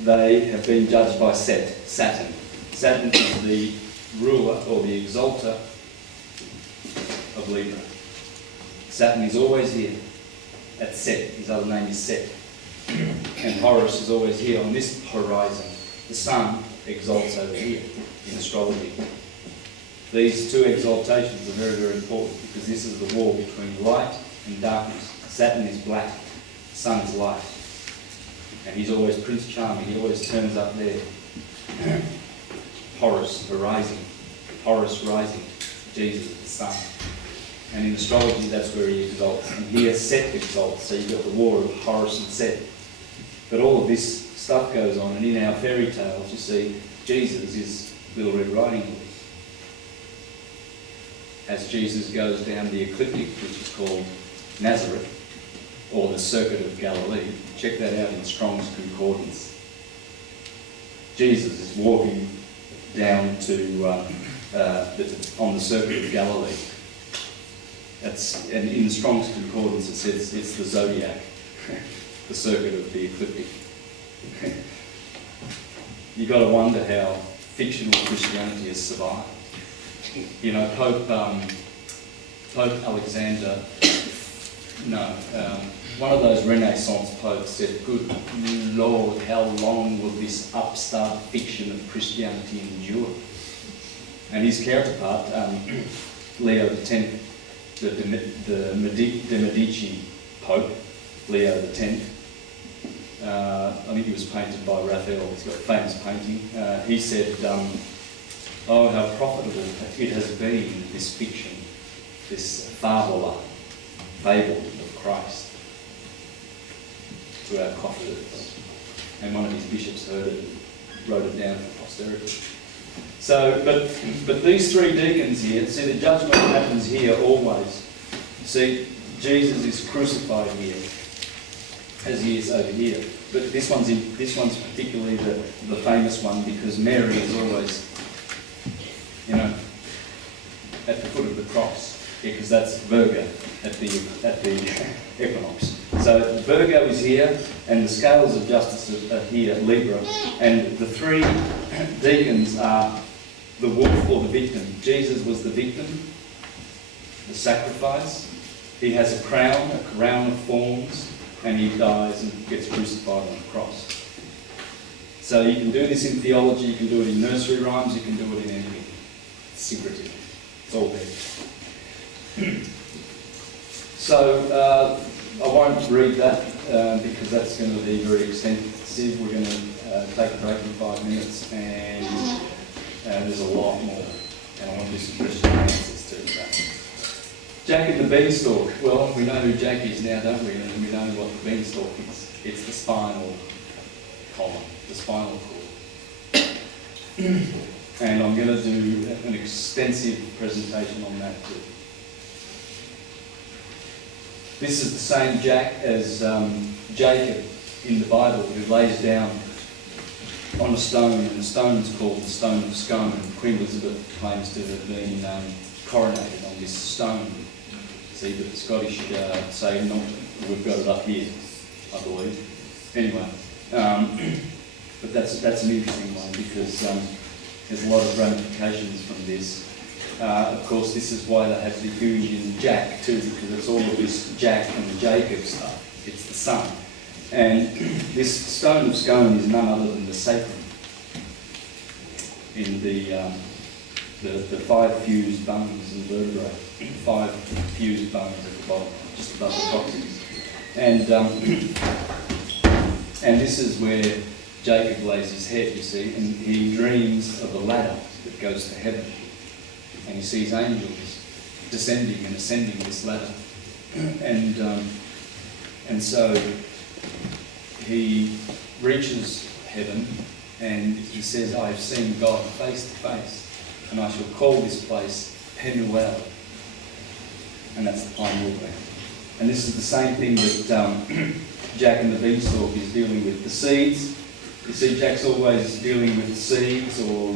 they have been judged by Saturn. Saturn is the ruler or the exalter of Libra. Saturn is always here at Set. His other name is Set. And Horus is always here on this horizon. The sun exalts over here in astrology. These 2 exaltations are very, very important, because this is the war between light and darkness. Saturn is black, the sun's light. And he's always Prince Charming, he always turns up there. Horus arising. Horus rising. Jesus, the sun. And in astrology, that's where he exalts. And here Set exalts. So you've got the war of Horus and Set. But all of this stuff goes on. And in our fairy tales, you see, Jesus is Little Red Riding Hood. As Jesus goes down the ecliptic, which is called Nazareth, or the Circuit of Galilee. Check that out in Strong's Concordance. Jesus is walking down to on the Circuit of Galilee. And in Strong's Concordance it says it's the zodiac, the circuit of the ecliptic. You've got to wonder how fictional Christianity has survived. You know, Pope Alexander, one of those Renaissance popes said, "Good Lord, how long will this upstart fiction of Christianity endure?" And his counterpart, Leo X, the Medici Pope, Leo X, I think he was painted by Raphael, he's got a famous painting, he said, "Oh, how profitable it has been, this fiction, this fable of Christ, to our coffers." And one of his bishops heard it and wrote it down for posterity. So, but these three deacons here, see, the judgment happens here always. See, Jesus is crucified here, as he is over here. But this one's particularly the famous one, because Mary is always, you know, at the foot of the cross, because that's Virgo at the equinox. So Virgo is here, and the scales of justice are here, Libra, and the three deacons are the wolf or the victim. Jesus was the victim, the sacrifice. He has a crown of thorns, and he dies and gets crucified on the cross. So you can do this in theology, you can do it in nursery rhymes, you can do it in anything. It's secretive. It's all there. So I won't read that because that's going to be very extensive. We're going to take a break in 5 minutes, and there's a lot more. And I want to do some question and answers to that. Jack and the Beanstalk. Well, we know who Jack is now, don't we? And we know what the Beanstalk is. It's the spinal column, the spinal cord. And I'm going to do an extensive presentation on that too. This is the same Jack as Jacob in the Bible, who lays down on a stone, and the stone is called the Stone of Scone. And Queen Elizabeth claims to have been coronated on this stone. See, but the Scottish say, "No, we've got it up here," I believe. Anyway, but that's an interesting one, because there's a lot of ramifications from this. Of course, this is why they have the Union Jack too, because it's all of this Jack and Jacob stuff. It's the sun. And this Stone of Scone is none other than the sacrum in the 5 fused bones and vertebrae. 5 fused bones at the bottom, just above the coccyx. And this is where Jacob lays his head, you see, and he dreams of a ladder that goes to heaven. And he sees angels descending and ascending this ladder. And so he reaches heaven, and he says, "I have seen God face to face, and I shall call this place Penuel." And that's the Pinewood Land. And this is the same thing that Jack and the Beanstalk is dealing with. The seeds. You see, Jack's always dealing with seeds or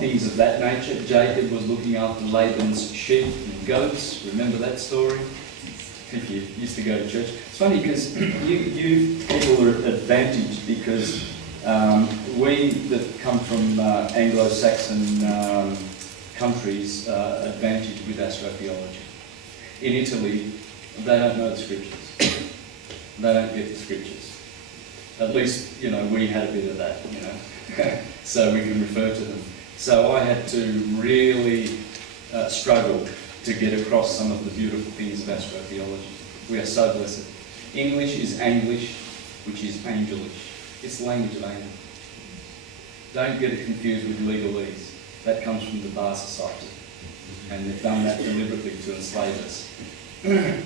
things of that nature. Jacob was looking after Laban's sheep and goats. Remember that story? If you used to go to church. It's funny because you people are advantaged, because we that come from Anglo-Saxon countries are advantaged with astrotheology. In Italy, they don't know the scriptures. They don't get the scriptures. At least, we had a bit of that, so we can refer to them. So I had to really struggle to get across some of the beautiful things of astrotheology. We are so blessed. English is Anglish, which is angelish. It's the language of angels. Don't get it confused with legalese. That comes from the Bar Society. And they've done that deliberately to enslave us. And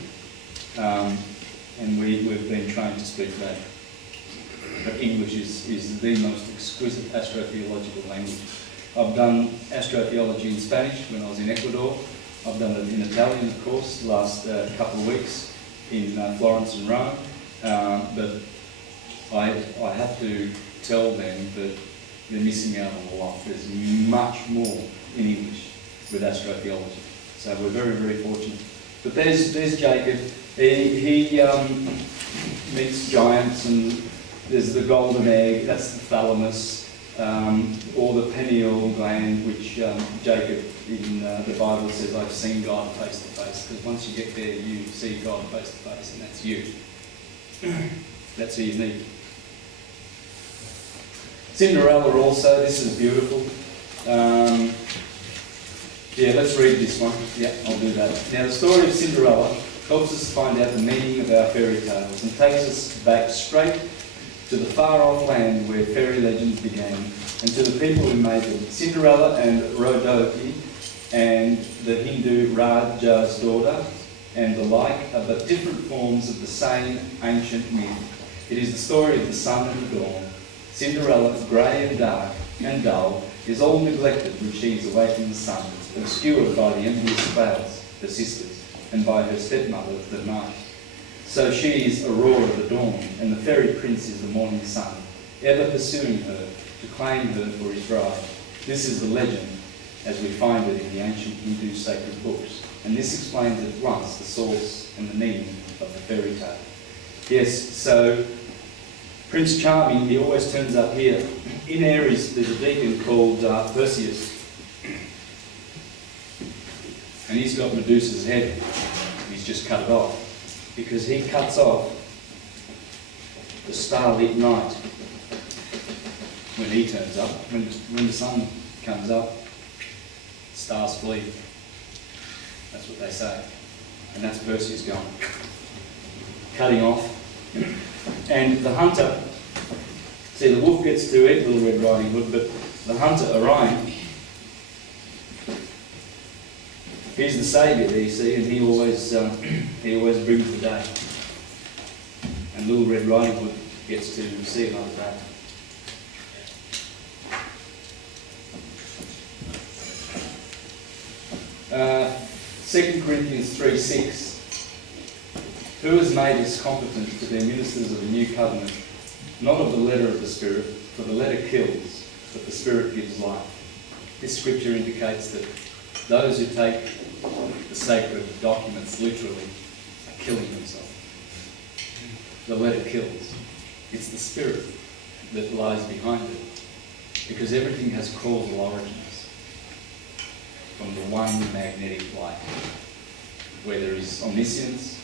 we've been trained to speak that. But English is the most exquisite astrotheological language. I've done astrotheology in Spanish when I was in Ecuador. I've done it in Italian, of course, the last couple of weeks in Florence and Rome. But I have to tell them that they're missing out on a lot. There's much more in English with astrotheology. So we're very, very fortunate. But there's Jacob. He meets giants, and there's the golden egg, that's the thalamus, or the pineal gland, which Jacob in the Bible says, I've seen God face to face. Because once you get there, you see God face to face, and that's you. That's who you meet. Cinderella also, this is beautiful. Yeah, let's read this one. Yeah, I'll do that. Now, the story of Cinderella helps us find out the meaning of our fairy tales and takes us back straight to the far-off land where fairy legends began and to the people who made them. Cinderella and Rodoki and the Hindu Raja's daughter and the like are but different forms of the same ancient myth. It is the story of the sun and the dawn. Cinderella, grey and dark and dull, is all neglected when she is away from the sun, obscured by the envious spells, her sisters, and by her stepmother, the night. So she is Aurora the dawn, and the fairy prince is the morning sun, ever pursuing her to claim her for his bride. This is the legend as we find it in the ancient Hindu sacred books, and this explains at once the source and the meaning of the fairy tale. Yes, so Prince Charming, he always turns up here. In Aries, there's a deacon called Perseus, and he's got Medusa's head. He's just cut it off, because he cuts off the starlit night when he turns up. When the sun comes up, stars flee. That's what they say. And that's Perseus going, cutting off. And the hunter, see, the wolf gets to eat Little Red Riding Hood, but the hunter, Orion, he's the saviour there, you see, and he always brings the day. And Little Red Riding Hood gets to see another day. Uh, 2 Corinthians 3:6. Who has made us competent to be ministers of a new covenant, not of the letter of the Spirit, for the letter kills, but the Spirit gives life. This scripture indicates that those who take the sacred documents literally are killing themselves. The letter kills. It's the Spirit that lies behind it, because everything has causal origins from the one magnetic light, where there is omniscience,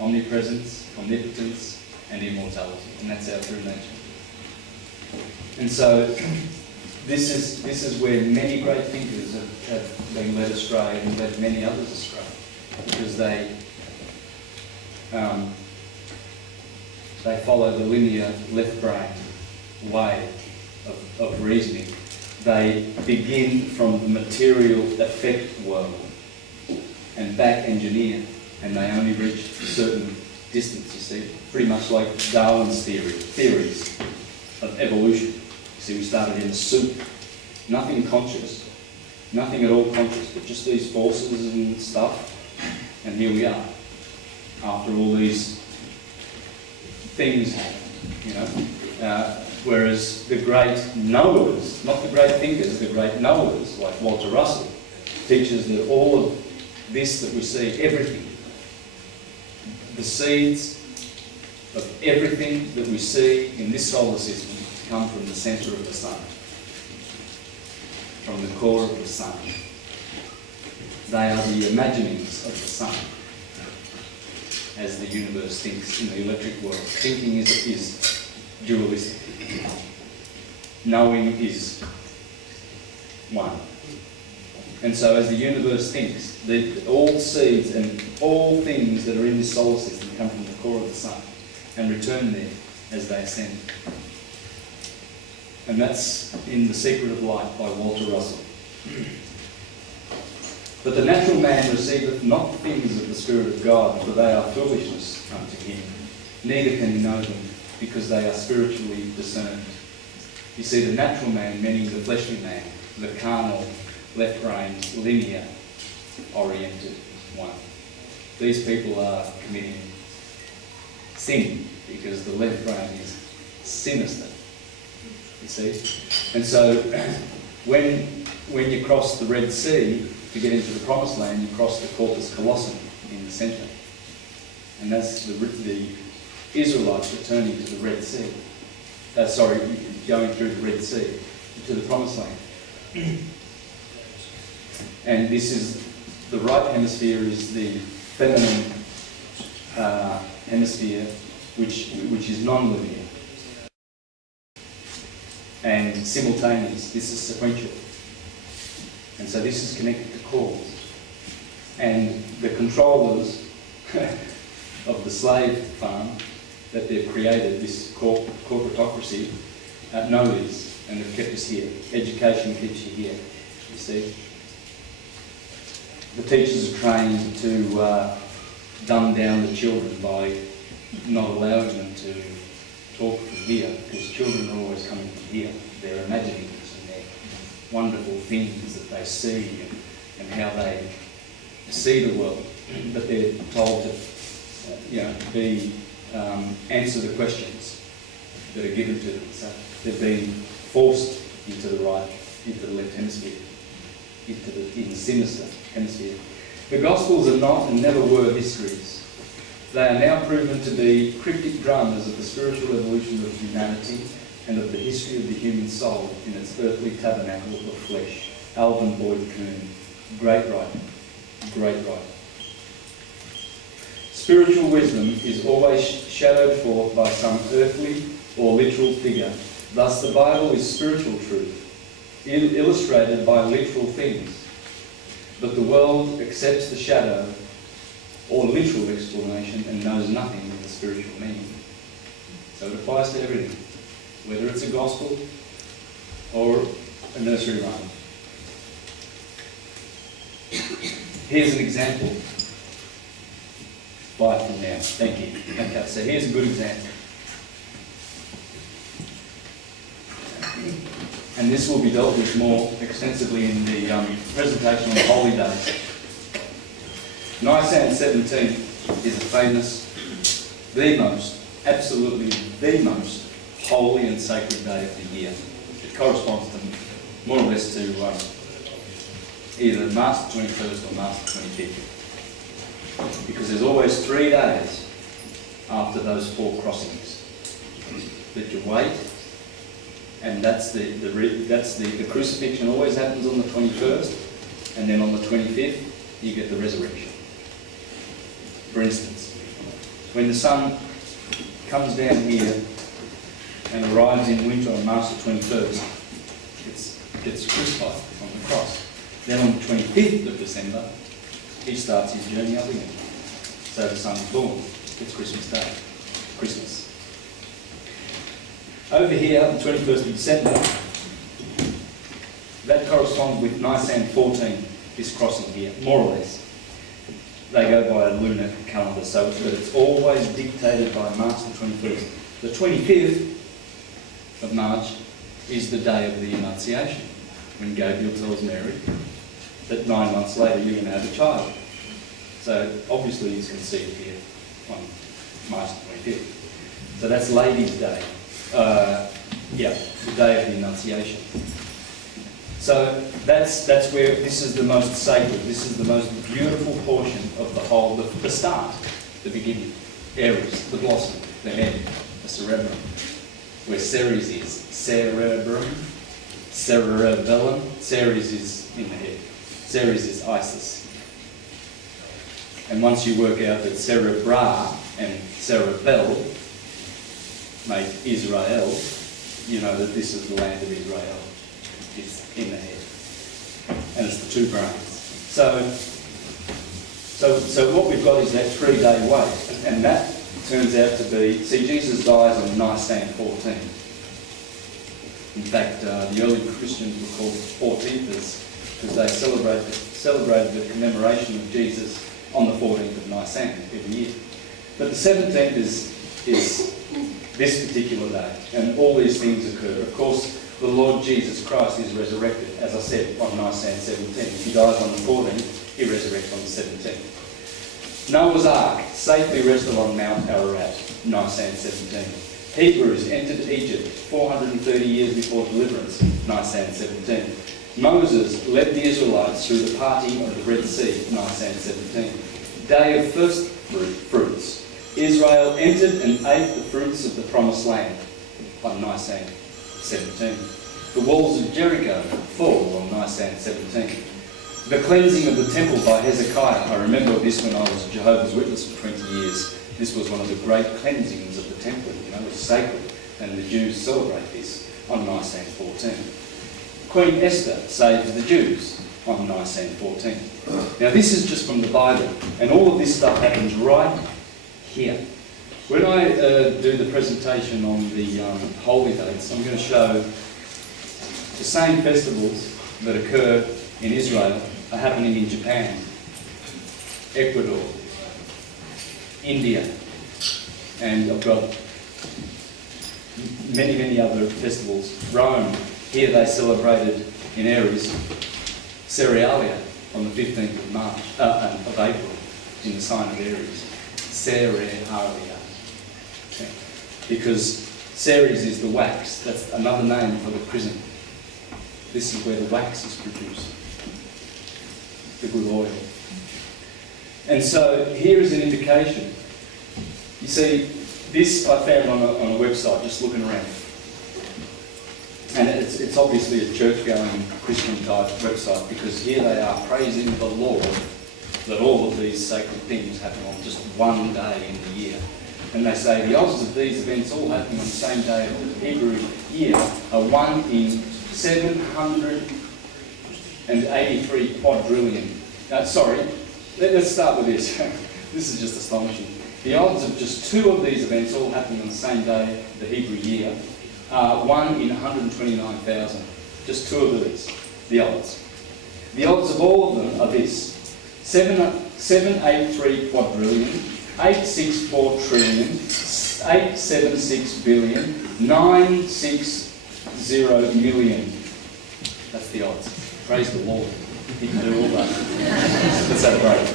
omnipresence, omnipotence, and immortality, and that's our true nature. And so this is where many great thinkers have been led astray and led many others astray, because they follow the linear left brain way of reasoning. They begin from the material effect world and back engineer, and they only reach a certain distance, you see, pretty much like Darwin's theories of evolution. You see, we started in a soup, nothing conscious, nothing at all conscious, but just these forces and stuff, and here we are, after all these things happen, you know. Whereas the great knowers, not the great thinkers, the great knowers, like Walter Russell, teaches that all of this that we see, everything, the seeds of everything that we see in this solar system come from the centre of the sun, from the core of the sun. They are the imaginings of the sun as the universe thinks in the electric world. Thinking is dualistic. Knowing is one. And so as the universe thinks, all seeds and all things that are in this solar system come from the core of the sun and return there as they ascend. And that's in The Secret of Light by Walter Russell. But the natural man receiveth not the things of the Spirit of God, for they are foolishness unto him. Neither can he know them, because they are spiritually discerned. You see, the natural man, meaning the fleshly man, the carnal, left-brained, linear-oriented one. These people are committing sin, because the left brain is sinister, you see. And so when you cross the Red Sea to get into the Promised Land, you cross the Corpus Callosum in the centre. And that's the Israelites returning to the Red Sea. Going through the Red Sea to the Promised Land. And this is, the right hemisphere is the feminine hemisphere, which is non-linear. And simultaneous, this is sequential. And so this is connected to cause. And the controllers of the slave farm that they've created, this corporatocracy, know this, and have kept us here. Education keeps you here, you see. The teachers are trained to dumb down the children by not allowing them to talk from here, because children are always coming from here. Their imaginings and their wonderful things that they see and how they see the world. But they're told to, answer the questions that are given to them. So they're being forced into the right, into the left hemisphere, into the sinister hemisphere. The Gospels are not and never were histories. They are now proven to be cryptic dramas of the spiritual evolution of humanity and of the history of the human soul in its earthly tabernacle of flesh. Alvin Boyd Kuhn, great writer, great writer. Spiritual wisdom is always shadowed forth by some earthly or literal figure. Thus the Bible is spiritual truth, illustrated by literal things. But the world accepts the shadow or literal explanation and knows nothing of the spiritual meaning. So it applies to everything, whether it's a gospel or a nursery rhyme. Here's an example. Bye from now. Thank you. Okay, so here's a good example. And this will be dealt with more extensively in the presentation on the holy days. Nisan 17 is a famous, absolutely the most holy and sacred day of the year. It corresponds to more or less to either March the 21st or March the 25th. Because there's always 3 days after those 4 crossings that you wait, and that's the crucifixion always happens on the 21st, and then on the 25th you get the resurrection. For instance, when the sun comes down here and arrives in winter on March the 21st, it gets crucified on the cross. Then on the 25th of December, he starts his journey up again. So the sun's born. It's Christmas Day. Christmas. Over here, on the 21st of December, that corresponds with Nisan 14, this crossing here, more or less. They go by a lunar calendar, so it's always dictated by March the 21st. The 25th of March is the day of the Annunciation, when Gabriel tells Mary that 9 months later you're going to have a child. So obviously he's conceived here on March the 25th. So that's Ladies' Day. The day of the Annunciation. So that's where this is the most sacred, this is the most beautiful portion of the whole, the start, the beginning. Aries, the blossom, the head, the cerebrum, where Ceres is. Cerebrum, cerebellum, Ceres is in the head. Ceres is Isis. And once you work out that cerebra and cerebell make Israel, you know that this is the land of Israel. It's in the head. And it's the 2 brains. So what we've got is that 3-day wait. And that turns out to be, see, Jesus dies on Nisan 14. In fact, the early Christians were called 14thers because they celebrated the commemoration of Jesus on the 14th of Nisan every year. But the 17th is this particular day, and all these things occur. Of course, the Lord Jesus Christ is resurrected, as I said, on Nisan 17. He dies on the 14th, he resurrects on the 17th. Noah's Ark safely rested on Mount Ararat, Nisan 17. Hebrews entered Egypt 430 years before deliverance, Nisan 17. Moses led the Israelites through the parting of the Red Sea, Nisan 17. Day of first fruits. Israel entered and ate the fruits of the promised land, on Nisan 17. The walls of Jericho fall on Nisan 17. The cleansing of the temple by Hezekiah. I remember this when I was a Jehovah's Witness for 20 years. This was one of the great cleansings of the temple. It was sacred, and the Jews celebrate this on Nisan 14. Queen Esther saves the Jews on Nisan 14. Now this is just from the Bible, and all of this stuff happens right here. When I do the presentation on the holy dates, I'm going to show the same festivals that occur in Israel are happening in Japan, Ecuador, India, and I've got many other festivals. Rome, here they celebrated in Aries, Cerealia on the 15th of March, of April, in the sign of Aries. Cerealia. Okay. Because Ceres is the wax, that's another name for the chrism. This is where the wax is produced, the good oil. And so here is an indication. You see, this I found on a website, just looking around. And it's obviously a church-going Christian type website, because here they are praising the Lord that all of these sacred things happen on just one day in the year. And they say the odds of these events all happening on the same day of the Hebrew year are 1 in 783 quadrillion. Sorry, let's start with this. This is just astonishing. The odds of just 2 of these events all happening on the same day, the Hebrew year, are 1 in 129,000. Just 2 of these, the odds. The odds of all of them are this: 783 quadrillion, 864 trillion, 876 billion, 960 million. That's the odds. Praise the Lord. He can do all that. Let's have a break.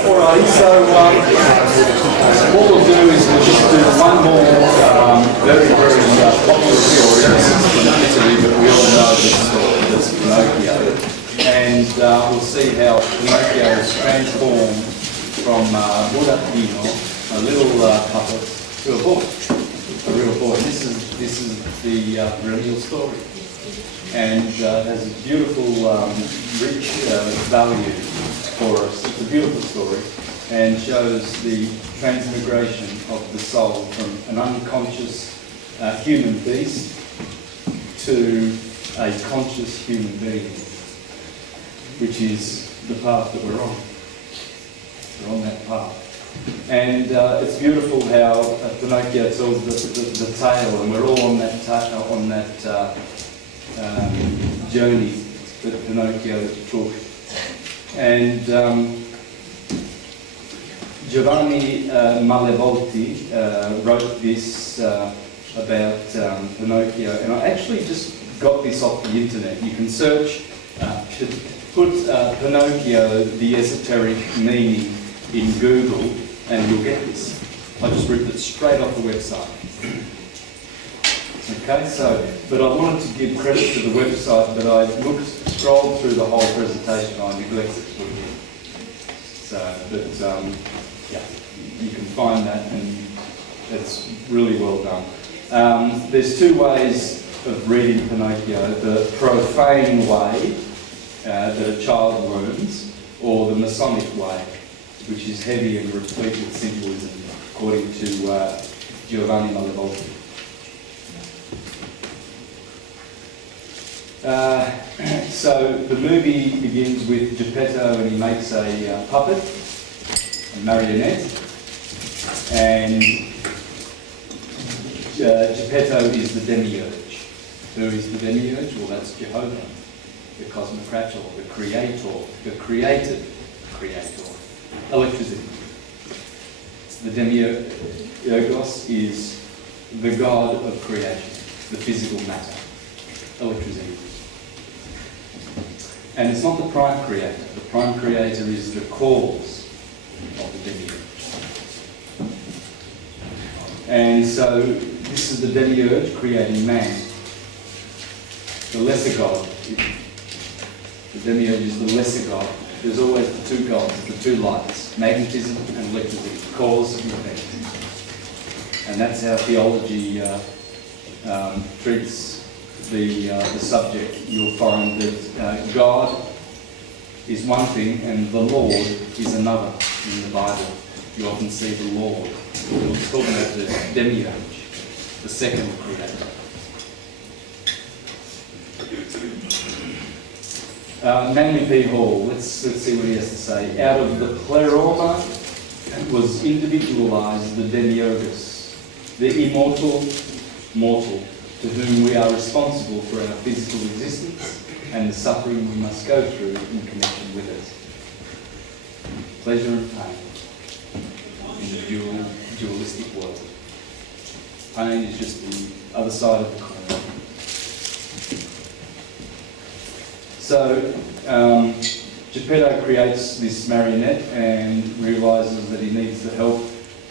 Alright, so what we'll do is we'll just do one more very popular story. This is from Italy, but we all know this story, that's Pinocchio. And we'll see how Pinocchio is transformed from Burattino, a little puppet, to a boy, a real boy. This is the real story, and has a beautiful, rich value for us. It's a beautiful story, and shows the transmigration of the soul from an unconscious human beast to a conscious human being, which is the path that we're on. We're on that path. And it's beautiful how Pinocchio tells the tale, and we're all on that journey that Pinocchio took. And Giovanni Malevolti wrote this about Pinocchio, and I actually just got this off the internet. You can search, put Pinocchio, the esoteric meaning, in Google, and you'll get this. I just ripped it straight off the website. Okay, so, but I wanted to give credit to the website, but I scrolled through the whole presentation, I neglected to put it in. So, but yeah, you can find that, and it's really well done. There's 2 ways of reading Pinocchio: the profane way that a child learns, or the Masonic way, which is heavy and replete with symbolism, according to Giovanni Malevolti. So the movie begins with Geppetto, and he makes a puppet, a marionette, and Geppetto is the demiurge. Who is the demiurge? Well, that's Jehovah, the cosmocrator, the creator, the created creator. Electricity. The demiurgos is the god of creation, the physical matter. Electricity. And it's not the prime creator. The prime creator is the cause of the demiurge. And so this is the demiurge creating man. The lesser god. The demiurge is the lesser god. There's always the two gods, the two lights, magnetism and electricity, cause and effect. And that's how theology treats the subject. You'll find that God is one thing and the Lord is another in the Bible. You often see the Lord. We're talking about the demiurge, the second creator. Manly P. Hall, let's see what he has to say. Out of the pleroma was individualised the demiurgus, the immortal mortal, to whom we are responsible for our physical existence and the suffering we must go through in connection with it. Pleasure and pain in the dualistic world. Pain is just the other side of the coin. So, Geppetto creates this marionette and realises that he needs the help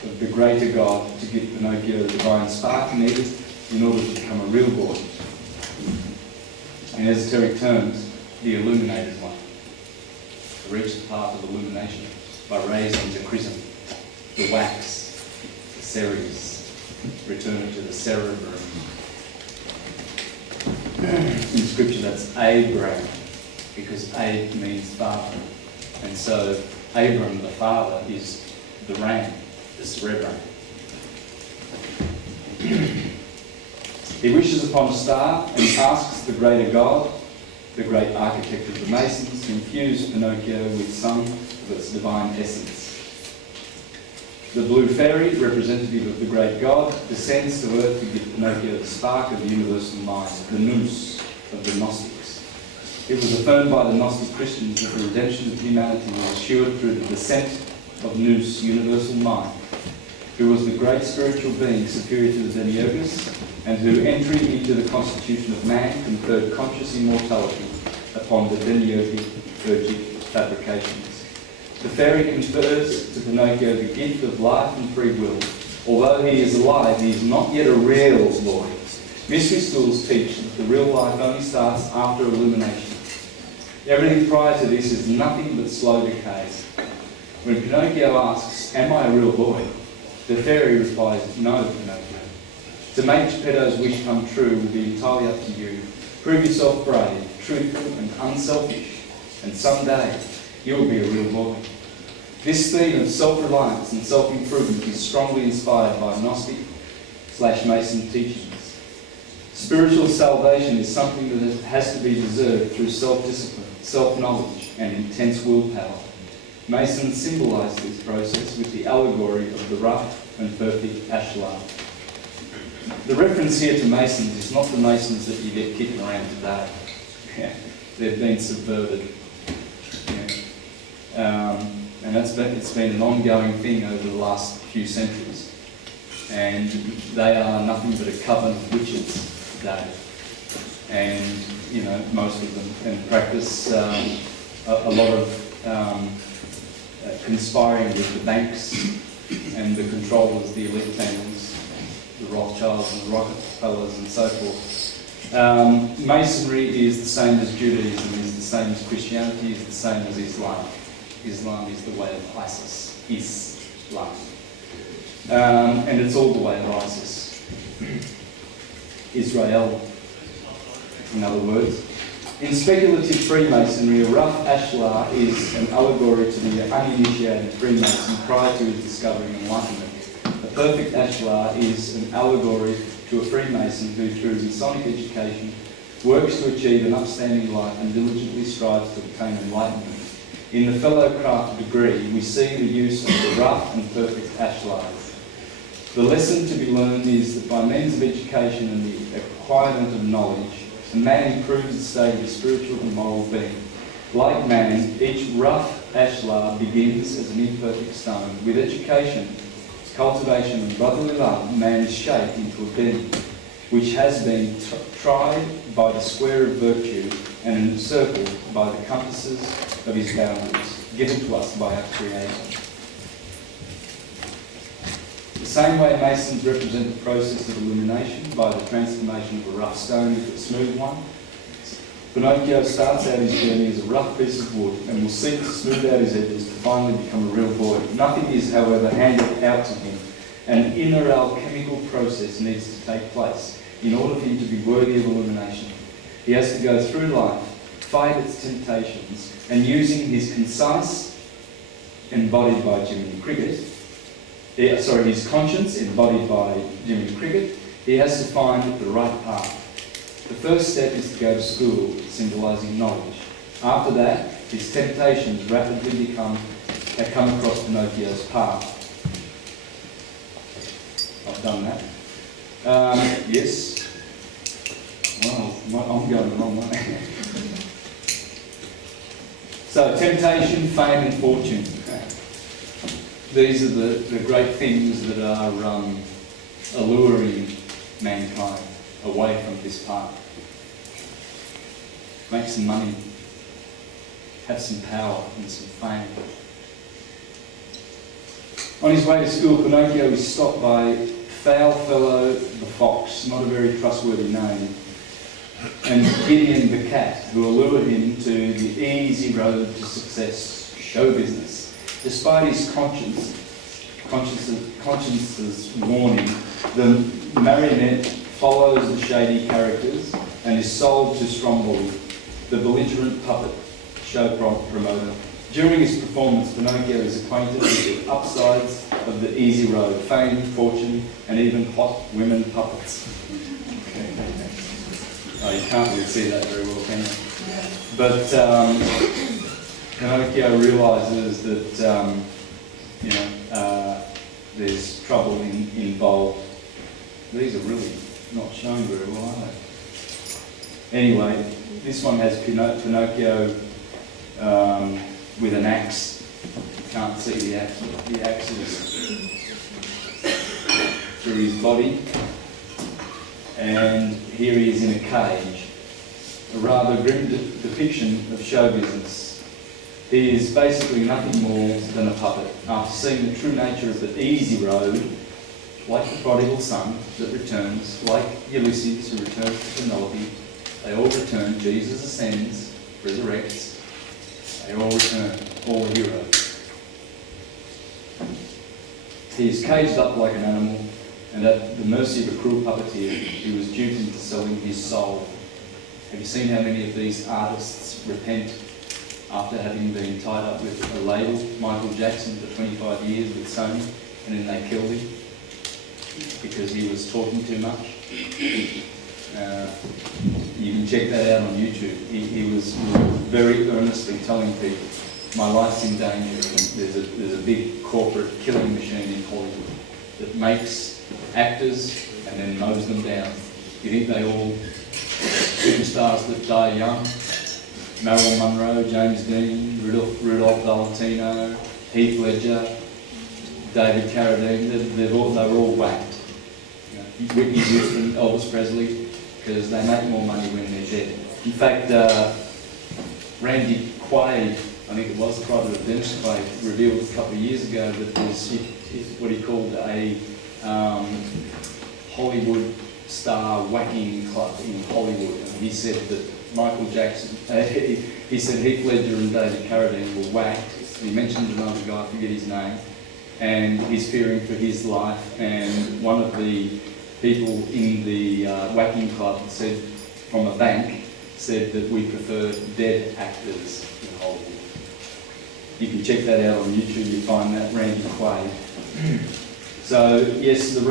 of the greater God to give Pinocchio the divine spark needed in order to become a real boy. In esoteric terms, the illuminated one. To reach the path of illumination by raising the chrism, the wax, the ceres, returning to the cerebrum. In scripture that's Abraham, because Ab means father. And so Abram, the father, is the ram, the cerebrum. He wishes upon a star and asks the greater God, the great architect of the Masons, to infuse Pinocchio with some of its divine essence. The blue fairy, representative of the great God, descends to earth to give Pinocchio the spark of the universal mind, the nous of the Gnostics. It was affirmed by the Gnostic Christians that the redemption of humanity was assured through the descent of nous, universal mind, who was the great spiritual being superior to the demiurgus, and who, entering into the constitution of man, conferred conscious immortality upon the demiurgic fabrications. The fairy confers to Pinocchio the gift of life and free will. Although he is alive, he is not yet a real boy. Mystery schools teach that the real life only starts after illumination. Everything prior to this is nothing but slow decay. When Pinocchio asks, "Am I a real boy?" the fairy replies, "No, Pinocchio. To make Geppetto's wish come true will be entirely up to you. Prove yourself brave, truthful and unselfish, and someday you will be a real boy." This theme of self-reliance and self-improvement is strongly inspired by Gnostic/Mason teachings. Spiritual salvation is something that has to be deserved through self-discipline, self-knowledge and intense willpower. Masons symbolise this process with the allegory of the rough and perfect ashlar. The reference here to Masons is not the Masons that you get kicking around today. They've been subverted. And it's been an ongoing thing over the last few centuries. And they are nothing but a coven of witches today. And, most of them can practice a lot of conspiring with the banks and the controllers, the elite families, the Rothschilds and the Rockefellers and so forth. Masonry is the same as Judaism, is the same as Christianity, is the same as Islam. Islam is the way of ISIS. Islam. And it's all the way of ISIS. Israel, in other words. In speculative Freemasonry, a rough ashlar is an allegory to the uninitiated Freemason prior to his discovering enlightenment. A perfect ashlar is an allegory to a Freemason who, through Masonic education, works to achieve an upstanding life and diligently strives to attain enlightenment. In the Fellowcraft degree, we see the use of the rough and perfect ashlars. The lesson to be learned is that by means of education and the acquirement of knowledge, a man improves the state of his spiritual and moral being. Like man, each rough ashlar begins as an imperfect stone. With education, cultivation and brotherly love, man is shaped into a being which has been tried by the square of virtue and encircled by the compasses of his boundaries, given to us by our Creator. The same way masons represent the process of illumination by the transformation of a rough stone into a smooth one, Pinocchio starts out his journey as a rough piece of wood and will seek to smooth out his edges to finally become a real boy. Nothing is, however, handed out to him. An inner alchemical process needs to take place in order for him to be worthy of illumination. He has to go through life, fight its temptations, and using his concise, embodied by Jiminy Cricket, his conscience, embodied by Jiminy Cricket, he has to find the right path. The first step is to go to school, symbolising knowledge. After that, his temptations rapidly come across Pinocchio's path. I've done that. Yes. Well, I'm going the wrong way. So, temptation, fame and fortune. These are the great things that are alluring mankind away from this path. Make some money, have some power and some fame. On his way to school, Pinocchio is stopped by Foulfellow the Fox, not a very trustworthy name, and Gideon the Cat, who allure him to the easy road to success, show business. Despite his conscience's warning, the marionette follows the shady characters and is sold to Stromboli, the belligerent puppet show promoter. During his performance, Pinocchio is acquainted with the upsides of the easy road, fame, fortune, and even hot women puppets. Oh, you can't really see that very well, can you? But Pinocchio realises that there's trouble involved. These are really not shown very well, are they? Anyway, this one has Pinocchio with an axe. You can't see the axe. The axe is through his body. And here he is in a cage. A rather grim depiction of show business. He is basically nothing more than a puppet. After seeing the true nature of the easy road, like the prodigal son that returns, like Ulysses who returns to Penelope, they all return. Jesus ascends, resurrects. They all return, all the heroes. He is caged up like an animal, and at the mercy of a cruel puppeteer, he was duped into selling his soul. Have you seen how many of these artists repent after having been tied up with a label? Michael Jackson for 25 years with Sony, and then they killed him because he was talking too much. You can check that out on YouTube. He was very earnestly telling people, my life's in danger, and there's a big corporate killing machine in Hollywood that makes actors and then mows them down. You think they all superstars that die young? Marilyn Monroe, James Dean, Rudolph Valentino, Heath Ledger, David Carradine, they were all whacked. Whitney Houston, Elvis Presley, because they make more money when they're dead. In fact, Randy Quaid, I think it was the brother of Dennis Quaid, revealed a couple of years ago that there's what he called a Hollywood star whacking club in Hollywood. And he said that Michael Jackson, he said Heath Ledger and David Carradine were whacked. He mentioned another guy, I forget his name, and he's fearing for his life. And one of the people in the whacking club said, from a bank, said that we prefer dead actors in Hollywood. You can check that out on YouTube, you'll find that, Randy Quaid. So, yes, the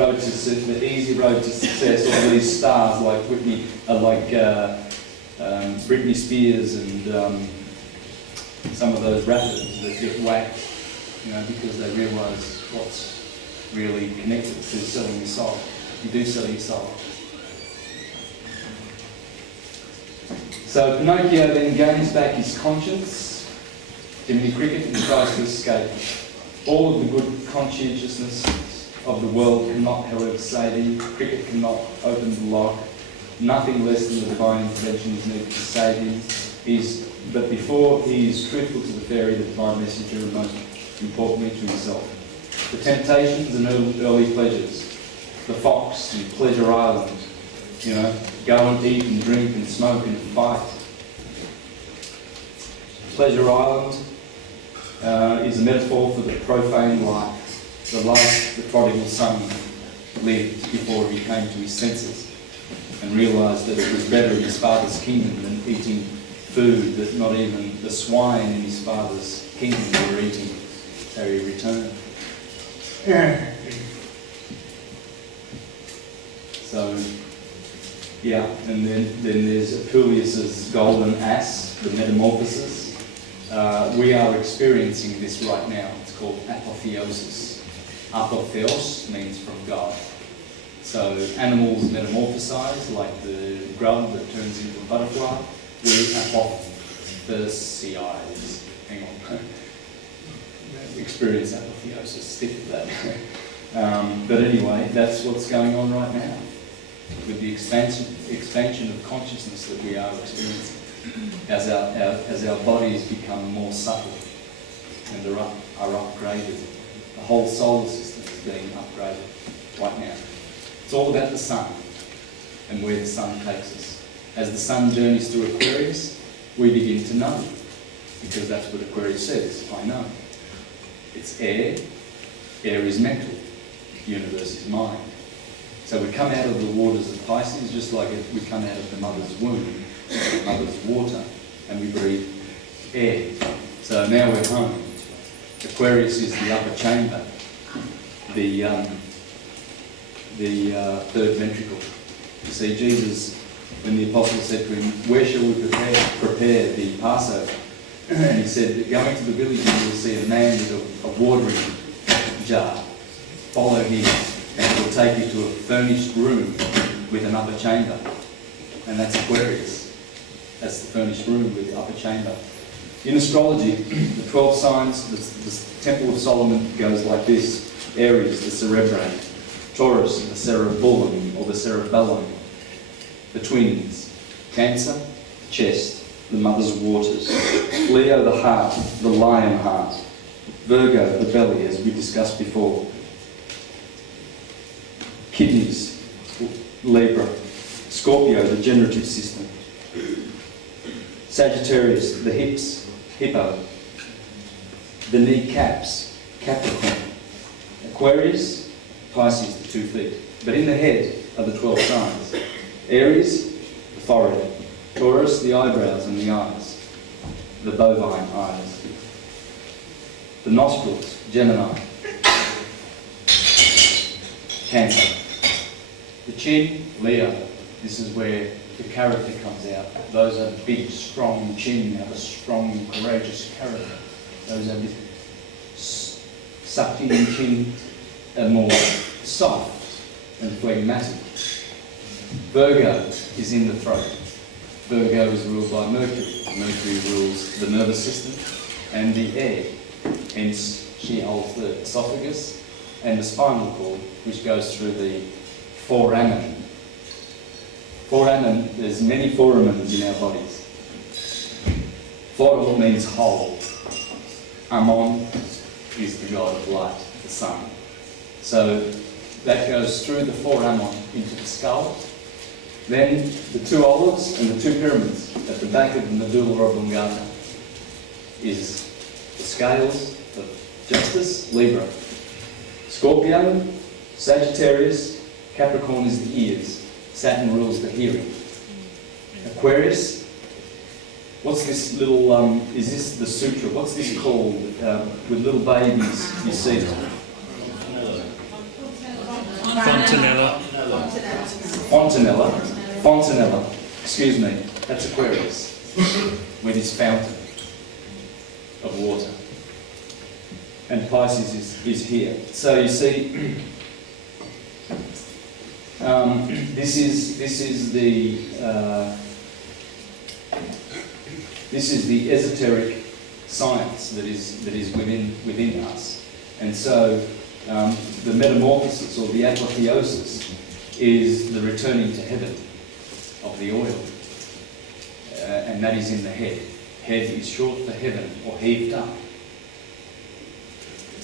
easy road to success, all these stars like Whitney, like Britney Spears and some of those rappers that get whacked, you know, because they realise what's really connected to selling your soul. You do sell your soul. So Pinocchio then gains back his conscience, Jiminy Cricket, and tries to escape. All of the good conscientiousness of the world cannot, however, save him. Cricket cannot open the lock. Nothing less than the divine intervention is needed to save him. But before he is truthful to the fairy, the divine messenger, and most importantly to himself. The temptations and early pleasures. The fox and Pleasure Island. You know, go and eat and drink and smoke and fight. Pleasure Island is a metaphor for the profane life, the life the prodigal son lived before he came to his senses and realised that it was better in his father's kingdom than eating food that not even the swine in his father's kingdom were eating. So he returned. So, yeah, and then there's Apuleius's golden ass, the metamorphosis. We are experiencing this right now. It's called apotheosis. Apotheos means from God. So animals metamorphosize, like the grub that turns into a butterfly. We apotheosize. Hang on. Experience apotheosis. Stick with that. But anyway, that's what's going on right now with the expansion of consciousness that we are experiencing as our bodies become more subtle and are upgraded. The whole solar system is being upgraded right now. It's all about the sun and where the sun takes us. As the sun journeys through Aquarius, we begin to know, because that's what Aquarius says, I know. It's air, air is mental, universe is mind. So we come out of the waters of Pisces just like we come out of the mother's womb, the mother's water, and we breathe air. So now we're home. Aquarius is the upper chamber, the third ventricle. You see, Jesus, when the apostles said to him, where shall we prepare the Passover? And he said, going to the village and you'll see a man with a watering jar. Follow him and it will take you to a furnished room with an upper chamber. And that's Aquarius. That's the furnished room with the upper chamber. In astrology, the 12 signs, the Temple of Solomon goes like this. Aries, the cerebrate. Taurus, the cerebellum or the cerebellum. The twins. Cancer, the chest, the mother's waters. Leo, the heart, the lion heart. Virgo, the belly, as we discussed before. Kidneys, Libra. Scorpio, the generative system. Sagittarius, the hips, Hippo. The kneecaps, Capricorn. Aquarius, Pisces, the 2 feet. But in the head are the 12 signs. Aries, the forehead. Taurus, the eyebrows and the eyes. The bovine eyes. The nostrils, Gemini. Cancer. The chin, Leo. This is where the character comes out. Those are big, strong chin, have a strong, courageous character. Those are sucked in chin are more soft and phlegmatic. Virgo is in the throat. Virgo is ruled by Mercury. Mercury rules the nervous system and the air. Hence, she holds the esophagus and the spinal cord, which goes through the foramen. Foramen, there's many foramens in our bodies. For means whole. Ammon is the god of light, the sun. So that goes through the foramen into the skull. Then the 2 olives and the 2 pyramids at the back of the medulla oblongata is the scales of justice, Libra. Scorpio, Sagittarius, Capricorn is the ears. Saturn rules the hearing. Aquarius, what's this little, is this the sutra? What's this called with little babies you see? Fontanella. Fontanella, excuse me. That's Aquarius, with his fountain of water. And Pisces is here. So you see, this is the esoteric science that is within us, and so the metamorphosis or the apotheosis is the returning to heaven of the oil, and that is in the head. Head is short for heaven or heaved up.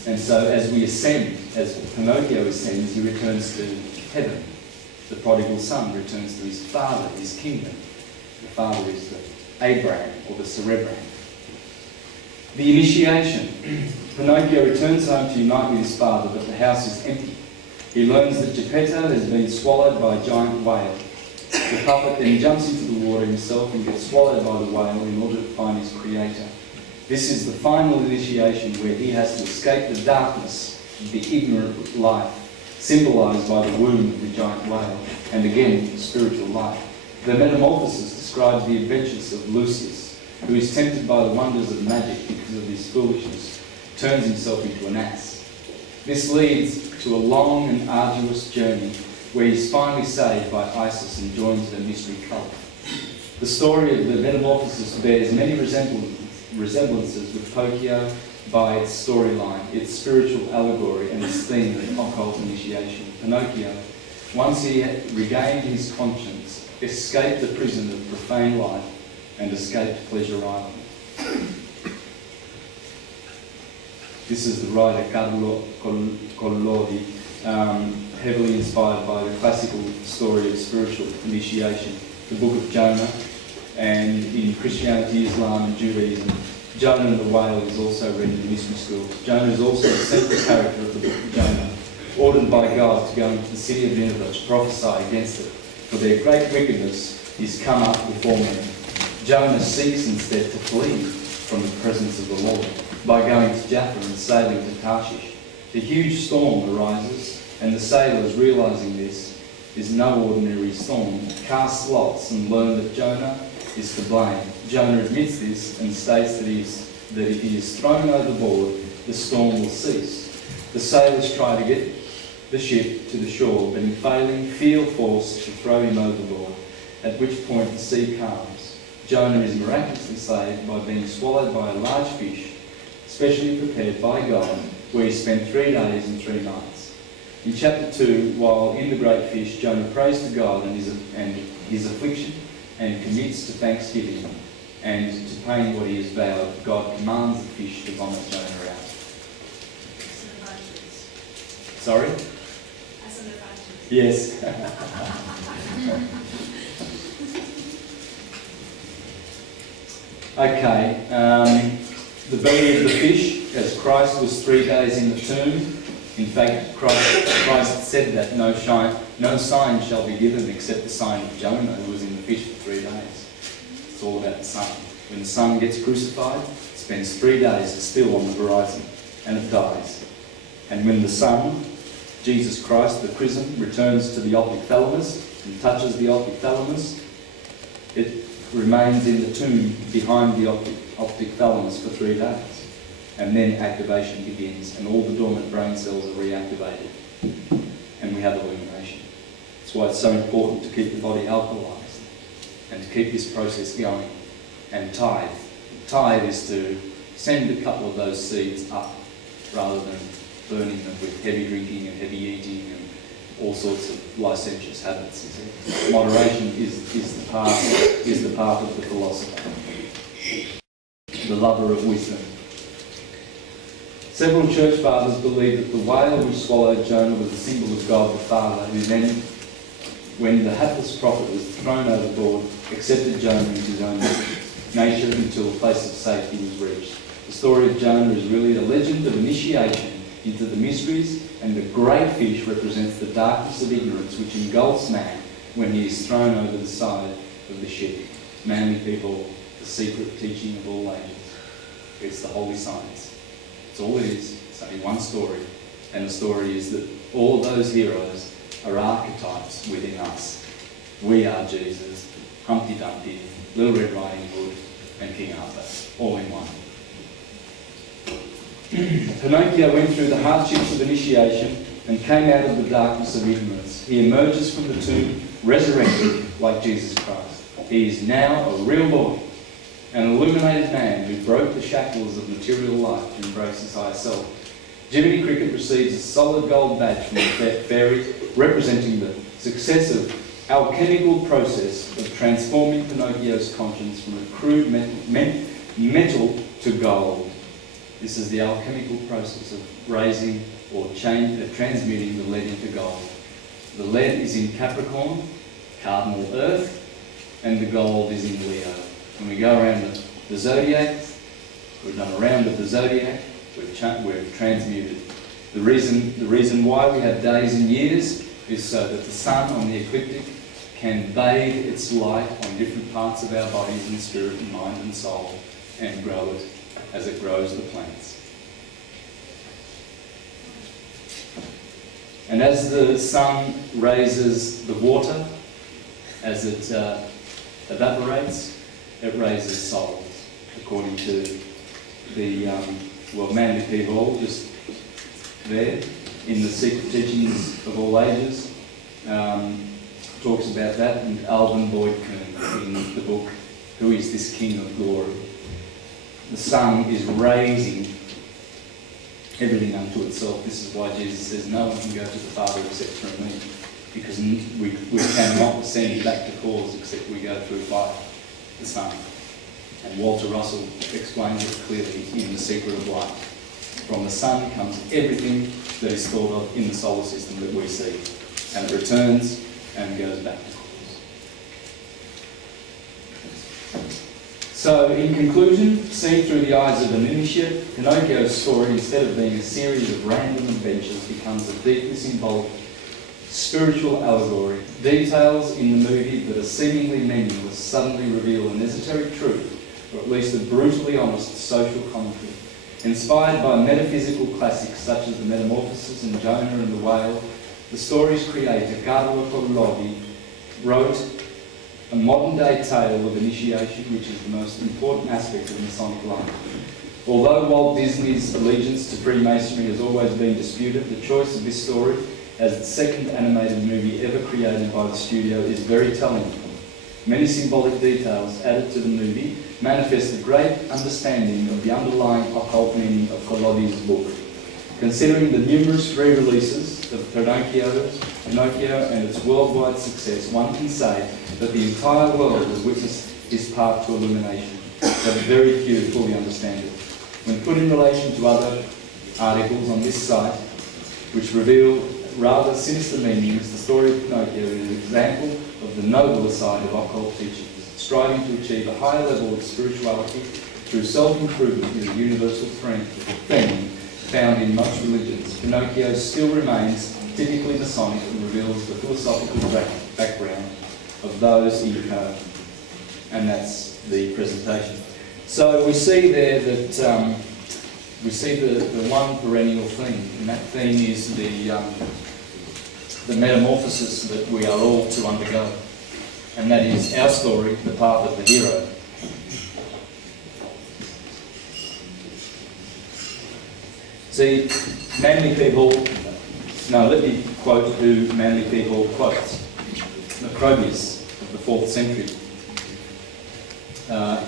And so as we ascend, as Pinocchio ascends, he returns to heaven. The prodigal son returns to his father, his kingdom. The father is the Abraham or the cerebrum. The initiation. Pinocchio returns home to unite with his father, but the house is empty. He learns that Geppetto has been swallowed by a giant whale. The puppet then jumps into the water himself and gets swallowed by the whale in order to find his creator. This is the final initiation where he has to escape the darkness of the ignorant life, symbolised by the womb of the giant whale, and again, spiritual life. The metamorphosis describes the adventures of Lucius, who is tempted by the wonders of magic because of his foolishness, turns himself into an ass. This leads to a long and arduous journey where he is finally saved by Isis and joins the mystery cult. The story of the metamorphosis bears many resemblances with Pinocchio by its storyline, its spiritual allegory, and its theme of occult initiation. Pinocchio, once he had regained his conscience, escaped the prison of profane life and escaped Pleasure Island. This is the writer Carlo Collodi, heavily inspired by the classical story of spiritual initiation, the Book of Jonah, and in Christianity, Islam and Judaism, Jonah and the whale is also read in mystery schools. Jonah is also the central character of the Book of Jonah, ordered by God to go into the city of Nineveh to prophesy against it, for their great wickedness is come up before men. Jonah seeks instead to flee from the presence of the Lord by going to Jaffa and sailing to Tarshish. A huge storm arises, and the sailors, realising this is no ordinary storm, cast lots and learn that Jonah is to blame. Jonah admits this and states that if he is thrown overboard, the storm will cease. The sailors try to get the ship to the shore, but in failing, feel forced to throw him overboard, at which point the sea calms. Jonah is miraculously saved by being swallowed by a large fish, specially prepared by God, where he spent 3 days and 3 nights. In chapter 2, while in the great fish, Jonah prays to God and his affliction, and commits to thanksgiving, and to paying what he has vowed, God commands the fish to vomit Jonah out. Sorry? As an evangelist. Yes. Okay. The belly of the fish, as Christ was 3 days in the tomb. In fact, Christ said that no sign shall be given except the sign of Jonah, who was in the fish for 3 days. It's all about the sun. When the sun gets crucified, it spends 3 days still on the horizon, and it dies. And when the sun, Jesus Christ, the chrism, returns to the optic thalamus and touches the optic thalamus, it remains in the tomb behind the optic thalamus for 3 days. And then activation begins, and all the dormant brain cells are reactivated, and we have illumination. That's why it's so important to keep the body alkalized and to keep this process going. And tithe. Tithe is to send a couple of those seeds up rather than burning them with heavy drinking and heavy eating and all sorts of licentious habits. You see. Moderation is the path of the philosopher, the lover of wisdom. Several church fathers believe that the whale which swallowed Jonah was a symbol of God the Father, who then, when the hapless prophet was thrown overboard, accepted Jonah into his own nature until a place of safety was reached. The story of Jonah is really a legend of initiation into the mysteries, and the great fish represents the darkness of ignorance which engulfs man when he is thrown over the side of the ship. Manly people, the secret teaching of all ages. It's the holy science. It's all it is. It's only one story. And the story is that all of those heroes are archetypes within us. We are Jesus, Humpty Dumpty, Little Red Riding Hood, and King Arthur, all in one. Pinocchio went through the hardships of initiation and came out of the darkness of ignorance. He emerges from the tomb resurrected like Jesus Christ. He is now a real boy, an illuminated man who broke the shackles of material life to embrace his higher self. Jiminy Cricket receives a solid gold badge from the fairy, representing the successive alchemical process of transforming Pinocchio's conscience from a crude metal to gold. This is the alchemical process of raising or transmuting the lead into gold. The lead is in Capricorn, cardinal Earth, and the gold is in Leo. When we go around the zodiac, we've done a round of the zodiac, we've transmuted. The reason why we have days and years is so that the sun on the ecliptic can bathe its light on different parts of our bodies and spirit and mind and soul and grow it as it grows the plants. And as the sun raises the water, as it evaporates, it raises souls, according to the Manly People, just there, in the Secret Teachings of All Ages, talks about that, and Alvin Boyd Kuhn in the book, Who is This King of Glory? The sun is raising everything unto itself. This is why Jesus says, no one can go to the Father except through me, because we cannot ascend back to cause except we go through fire, the sun. And Walter Russell explains it clearly in The Secret of Life. From the sun comes everything that is thought of in the solar system that we see, and it returns and goes back to cause. So, in conclusion, seen through the eyes of an initiate, Pinocchio's story, instead of being a series of random adventures, becomes a deeply symbolic spiritual allegory. Details in the movie that are seemingly meaningless suddenly reveal an esoteric truth, or at least a brutally honest social commentary. Inspired by metaphysical classics such as the Metamorphoses and Jonah and the Whale, the story's creator, Carlo Collodi, wrote a modern-day tale of initiation, which is the most important aspect of Masonic life. Although Walt Disney's allegiance to Freemasonry has always been disputed, the choice of this story as the second animated movie ever created by the studio is very telling. Many symbolic details added to the movie manifest a great understanding of the underlying occult meaning of Collodi's book. Considering the numerous re-releases of Pinocchio and its worldwide success, one can say that the entire world has witnessed his path to illumination, but very few fully understand it. When put in relation to other articles on this site, which reveal rather sinister meanings, the story of Pinocchio is an example of the nobler side of occult teachings. Striving to achieve a higher level of spirituality through self-improvement is a universal theme found in most religions. Pinocchio still remains typically Masonic and reveals the philosophical background of those he incarnate. And that's the presentation. So we see there that we see the one perennial theme, and that theme is the metamorphosis that we are all to undergo. And that is our story, the path of the hero. See, Manly People, now let me quote who Manly People quotes. Macrobius of the 4th century,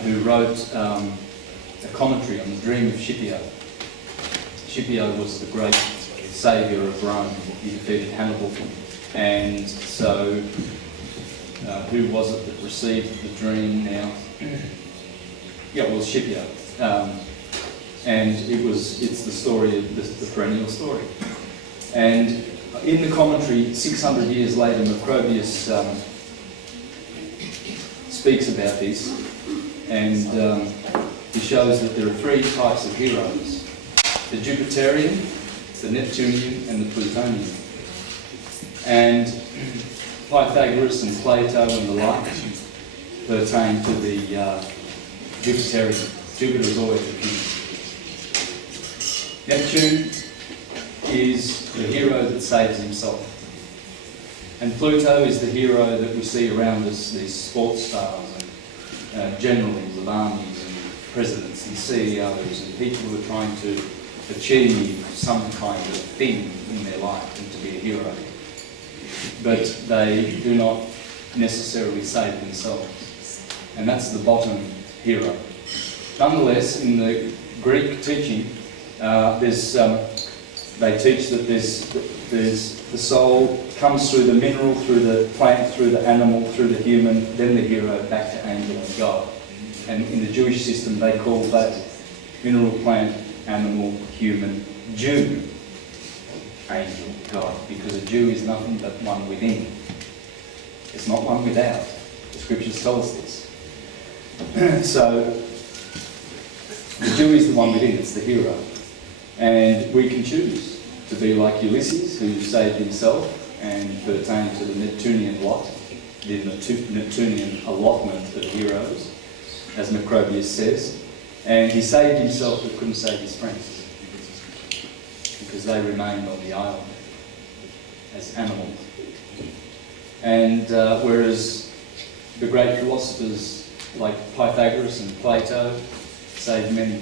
who wrote a commentary on the dream of Scipio. Scipio was the great saviour of Rome. He defeated Hannibal. And so, who was it that received the dream now? Yeah, it was Scipio. And it's the story of the perennial story. And in the commentary, 600 years later, Macrobius speaks about this, and he shows that there are 3 types of heroes: the Jupiterian, the Neptunian, and the Plutonian. And Pythagoras and Plato and the like pertain to the Jupiterian. Jupiter is always the king. Neptune is the hero that saves himself. And Pluto is the hero that we see around us, these sports stars generals of armies and presidents and CEOs and people who are trying to achieve some kind of thing in their life and to be a hero. But they do not necessarily save themselves. And that's the bottom hero. Nonetheless, in the Greek teaching, they teach that there's the soul comes through the mineral, through the plant, through the animal, through the human, then the hero, back to angel and God. And in the Jewish system, they call that mineral, plant, animal, human, Jew, angel, God, because a Jew is nothing but one within. It's not one without. The scriptures tell us this. So, the Jew is the one within, it's the hero. And we can choose to be like Ulysses, who saved himself and pertained to the Neptunian lot, the Neptunian allotment of heroes, as Macrobius says. And he saved himself but couldn't save his friends, because they remained on the island as animals. And whereas the great philosophers like Pythagoras and Plato saved many,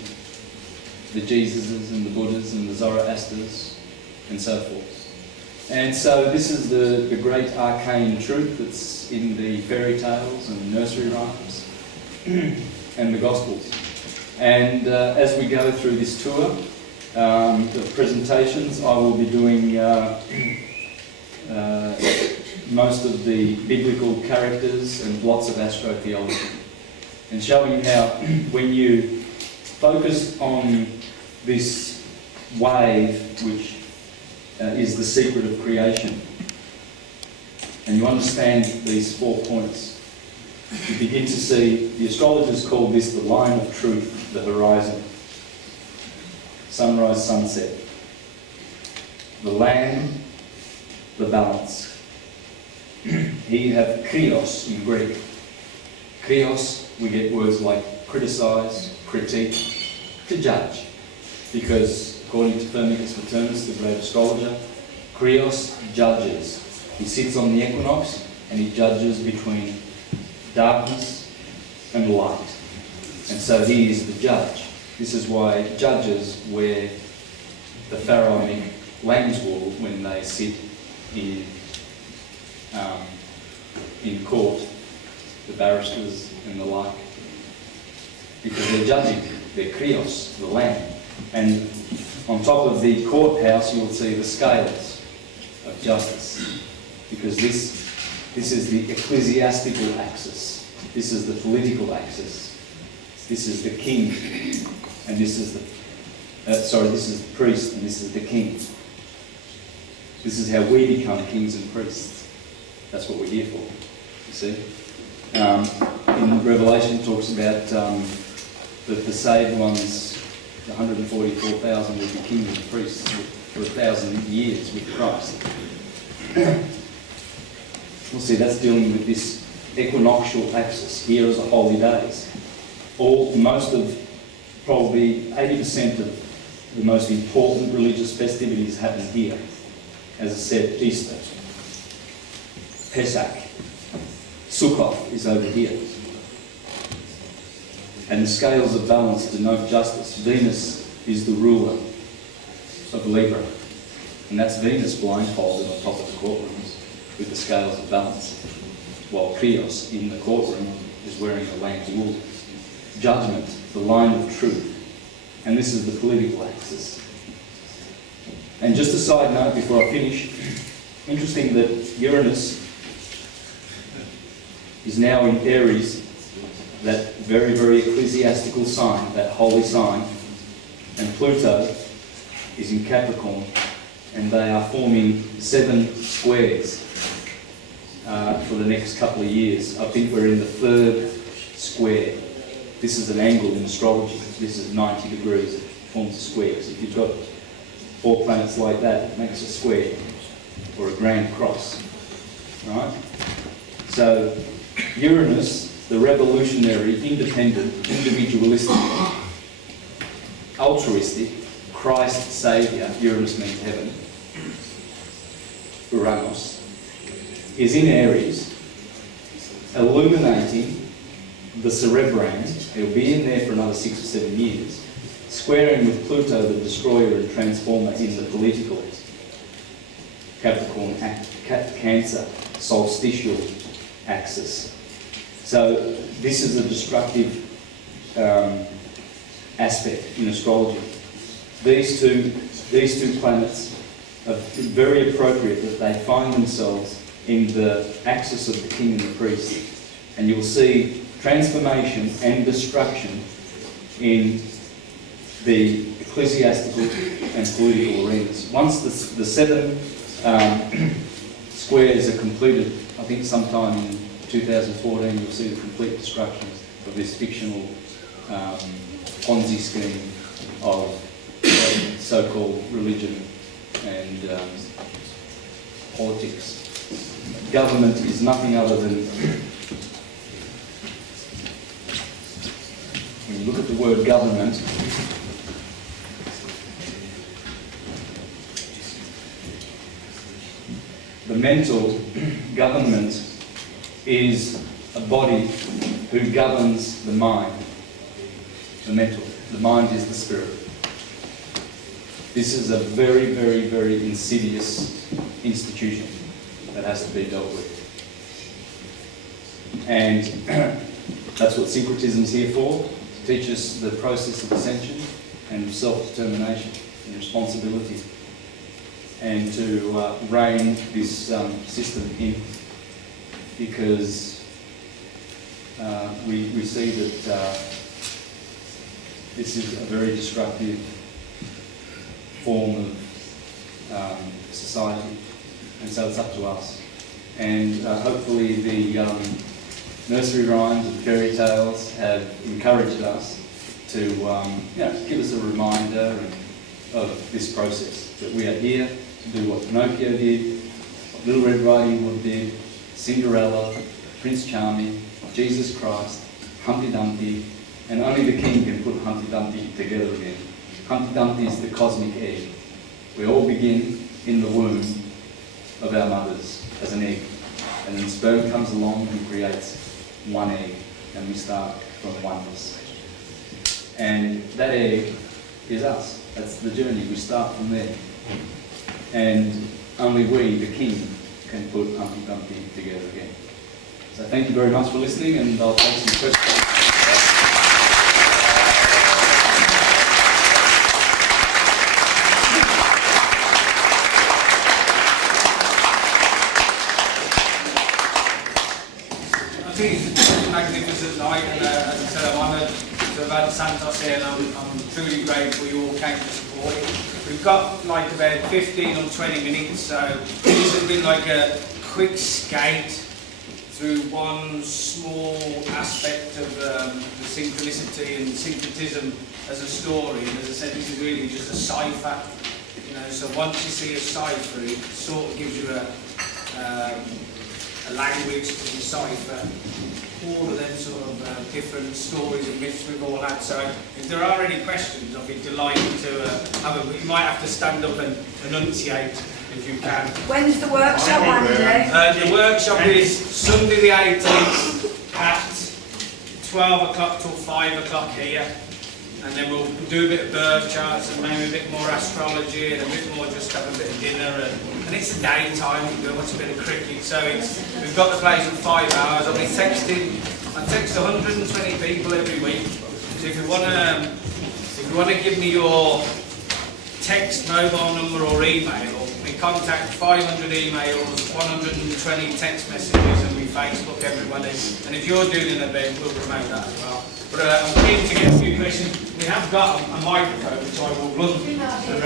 the Jesuses and the Buddhas and the Zoroasters and so forth. And so this is the great arcane truth that's in the fairy tales and nursery rhymes and the Gospels. And as we go through this tour of presentations, I will be doing most of the biblical characters and lots of astrotheology, and showing how when you focus on this wave, which is the secret of creation, and you understand these 4 points, you begin to see, the astrologers call this the line of truth, the horizon. Sunrise, sunset. The land, the balance. Here you have krios in Greek. Krios, we get words like criticise, critique, to judge. Because according to Firmicus Maternus, the great astrologer, krios judges. He sits on the equinox and he judges between darkness and light. And so he is the judge. This is why judges wear the pharaonic lamb's wool when they sit in court, the barristers and the like, because they're judging, they're krios, the lamb. And on top of the courthouse you'll see the scales of justice, because this is the ecclesiastical axis, this is the political axis, this is the king, and this is this is the priest, and this is the king. This is how we become kings and priests. That's what we're here for, you see. In Revelation it talks about the saved ones, the 144,000 will be kings and priests for 1,000 years with Christ. We'll see, that's dealing with this equinoctial axis. Here is the holy days. Most of, probably 80% of the most important religious festivities happen here. As I said, Easter, Pesach, Sukkot is over here. And the scales of balance denote justice. Venus is the ruler of Libra. And that's Venus blindfolded on top of the courtrooms with the scales of balance, while Krios in the courtroom is wearing the lamb's wool. Judgment, the line of truth. And this is the political axis. And just a side note before I finish, interesting that Uranus is now in Aries, that very, very ecclesiastical sign, that holy sign, and Pluto is in Capricorn, and they are forming 7 squares for the next couple of years. I think we're in the 3rd square. This is an angle in astrology. This is 90 degrees. It forms a square. So if you've got 4 planets like that, it makes a square or a grand cross. Right? So Uranus, the revolutionary, independent, individualistic, altruistic, Christ Saviour, Uranus means heaven, Uranus, is in Aries, illuminating the cerebrine. It'll be in there for another 6 or 7 years, squaring with Pluto, the destroyer and transformer in the political Capricorn, Cancer, solstitial axis. So this is a destructive aspect in astrology. These two planets are very appropriate that they find themselves in the axis of the king and the priest. And you'll see transformation and destruction in the ecclesiastical and political arenas. Once the 7 squares are completed, I think sometime in 2014, you'll see the complete destruction of this fictional Ponzi scheme of so-called religion and politics. Government is nothing other than, when you look at the word government, the mental government is a body who governs the mind. The mental. The mind is the spirit. This is a very, very, very insidious institution that has to be dealt with. And that's what syncretism is here for, to teach us the process of ascension and self-determination and responsibility, and to rein this system in, because we see that this is a very destructive form of society, and so it's up to us. And hopefully the nursery rhymes and fairy tales have encouraged us to give us a reminder of this process, that we are here to do what Pinocchio did, what Little Red Riding Hood did, Cinderella, Prince Charming, Jesus Christ, Humpty Dumpty, and only the king can put Humpty Dumpty together again. Humpty Dumpty is the cosmic egg. We all begin in the womb of our mothers as an egg, and then sperm comes along and creates one egg, and we start from oneness. And that egg is us. That's the journey. We start from there. And only we, the king, can put Humpty Dumpty together again. So thank you very much for listening, and I'll take some questions. I think it's a magnificent night, and as I said, I'm honoured to have had Santos here, and I'm truly grateful you all came to support it. We've got like about 15 or 20 minutes, so this has been like a quick skate through one small aspect of the synchronicity and syncretism as a story. And as I said, this is really just a cipher, you know. So once you see a cipher, it sort of gives you a language to decipher all of them sort of different stories and myths we've all had. So if there are any questions, I'll be delighted to have a. You might have to stand up and enunciate if you can. When's the workshop, Andy? The workshop is Sunday the 18th at 12 o'clock till 5 o'clock here. And then we'll do a bit of birth charts and maybe a bit more astrology and a bit more just have a bit of dinner. And it's a daytime, we go watch a bit of cricket. So we've got the place in 5 hours. I text 120 people every week. So if you want to give me your text, mobile number or email, we contact 500 emails, 120 text messages, and we Facebook everybody. And if you're doing an event, we'll promote that as well. But I'm keen to get a few questions. We have got a microphone, which I will run around.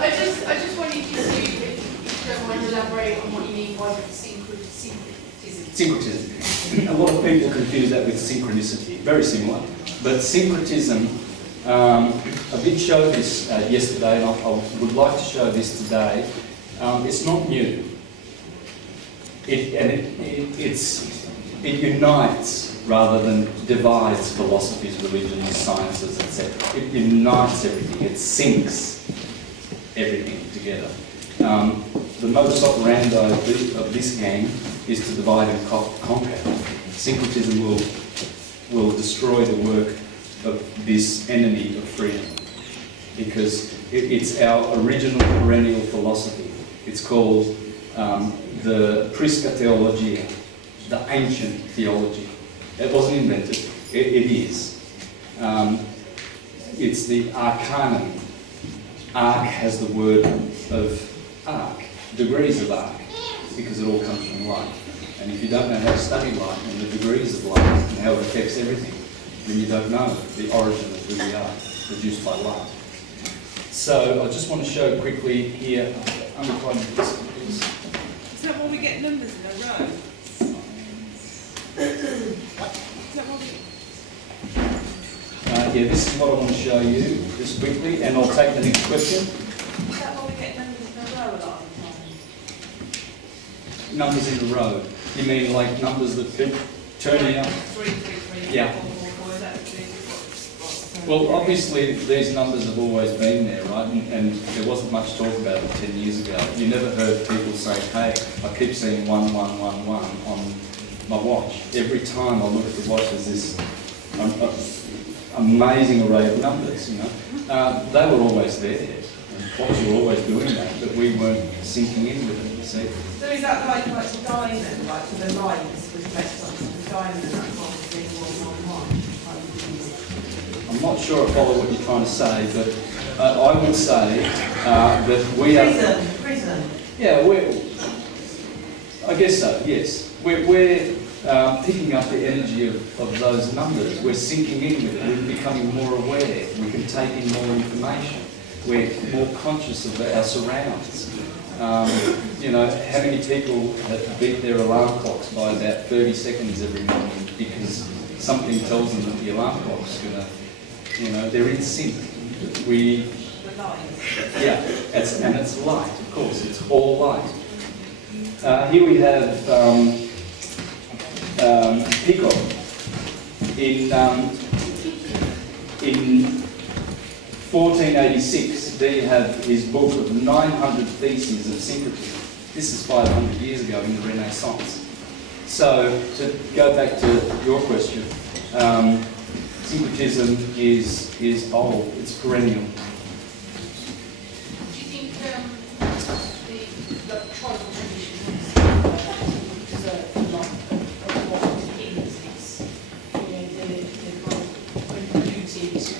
I just wanted you to, if you don't mind, elaborate on what you mean by syncretism. Syncretism. A lot of people confuse that with synchronicity. Very similar. But syncretism, I did show this yesterday, and I would like to show this today. It's not new. It unites rather than divides philosophies, religions, sciences, etc. It unites everything. It syncs everything together. The modus operandi of this gang is to divide and conquer. syncretism will destroy the work of this enemy of freedom, because it's our original perennial philosophy. It's called the Prisca Theologia, the ancient theology. It wasn't invented, it is. It's the arcanum. Arc has the word of arc, degrees of arc, because it all comes from light. And if you don't know how to study light and the degrees of light and how it affects everything, then you don't know the origin of who we are, produced by light. So I just want to show quickly here. I'm going to try and do this, please. Is that when we get numbers in a row? Is that when we... Yeah, this is what I want to show you just quickly, and I'll take the next question. Is that when we get numbers in a row a lot of the time? Numbers in a row. You mean like numbers that keep turning up? 3, 3, 3, Yeah. 4, 4, 4, is that what? Well, obviously these numbers have always been there, right? And there wasn't much talk about it 10 years ago. You never heard people say, hey, I keep seeing 1, 1, 1, 1 on my watch. Every time I look at the watch, there's this amazing array of numbers, you know. They were always there. And clocks were always doing that, but we weren't sinking in with it, you see. So is that like the diamond, like for the lines was based on the diamond, and that's what was being 1, 1, 1? I'm not sure I follow what you're trying to say, but I would say that we are... Prism. Yeah, I guess so, yes. We're picking up the energy of those numbers. We're sinking in with it. We're becoming more aware. We can take in more information. We're more conscious of our surroundings. You know, how many people have beat their alarm clocks by about 30 seconds every morning because something tells them that the alarm clock's going to, you know, they're in sync. The lines. Yeah, and it's light, of course, it's all light. Here we have Hickory. In 1486, there you have his book of 900 Theses of Syncretism. This is 500 years ago in the Renaissance. So, to go back to your question, syncretism is old, it's perennial. Do you think the tribal traditions deserve a lot of what is, you know, the kind of unpolluted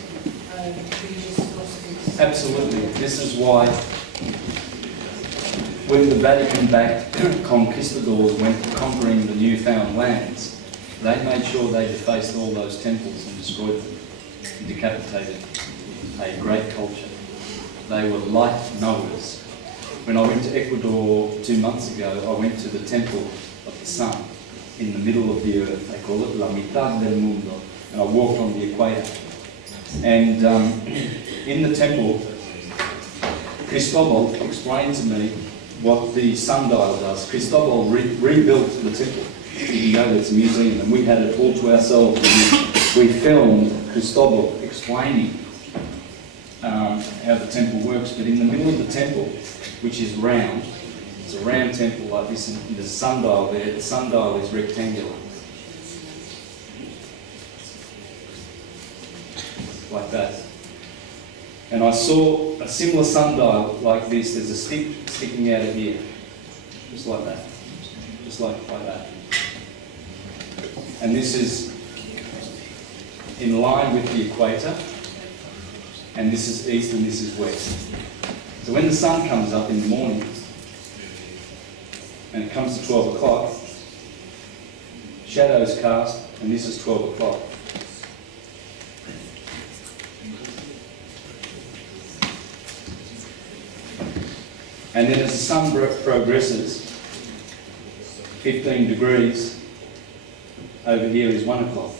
religious philosophies? Absolutely. This is why when the Vatican-backed conquistadors went conquering the newfound lands, they made sure they defaced all those temples and destroyed them, and decapitated a great culture. They were light knowers. When I went to Ecuador 2 months ago, I went to the temple of the sun in the middle of the earth. They call it La Mitad del Mundo. And I walked on the equator. And in the temple, Cristobal explained to me what the sundial does. Cristobal rebuilt the temple. You can go there, it's a museum, and we had it all to ourselves. We filmed Cristobal explaining how the temple works, but in the middle of the temple, which is round, it's a round temple like this, and there's a sundial there. The sundial is rectangular. Like that. And I saw a similar sundial like this. There's a stick sticking out of here. Just like that. Just like that. And this is in line with the equator. And this is east and this is west. So when the sun comes up in the morning, and it comes to 12 o'clock, shadows cast, and this is 12 o'clock. And then as the sun progresses, 15 degrees, over here is 1 o'clock.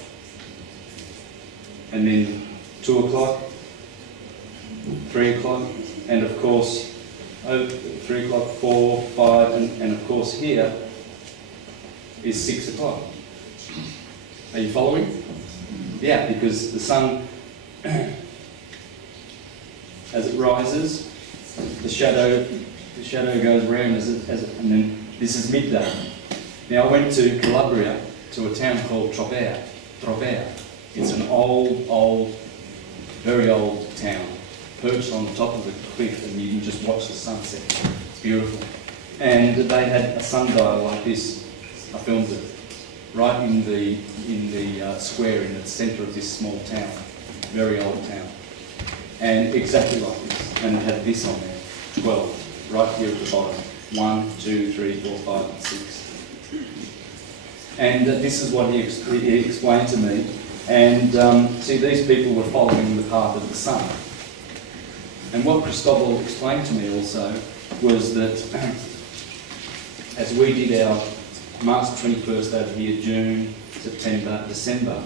And then 2 o'clock, 3 o'clock, and of course, 3 o'clock, 4, 5, and of course here is 6 o'clock. Are you following? Yeah, because the sun, as it rises, the shadow goes round and then this is midday. Now I went to Calabria to a town called Trovea. It's an old, very old town, perched on the top of the cliff, and you can just watch the sunset. It's beautiful. And they had a sundial like this. I filmed it right in the square in the centre of this small town, very old town, and exactly like this. And it had this on there, 12, right here at the bottom. 1, 2, 3, 4, 5, and 6. And this is what he explained to me. And see, these people were following the path of the sun. And what Cristobal explained to me also was that as we did our March 21st over here, June, September, December,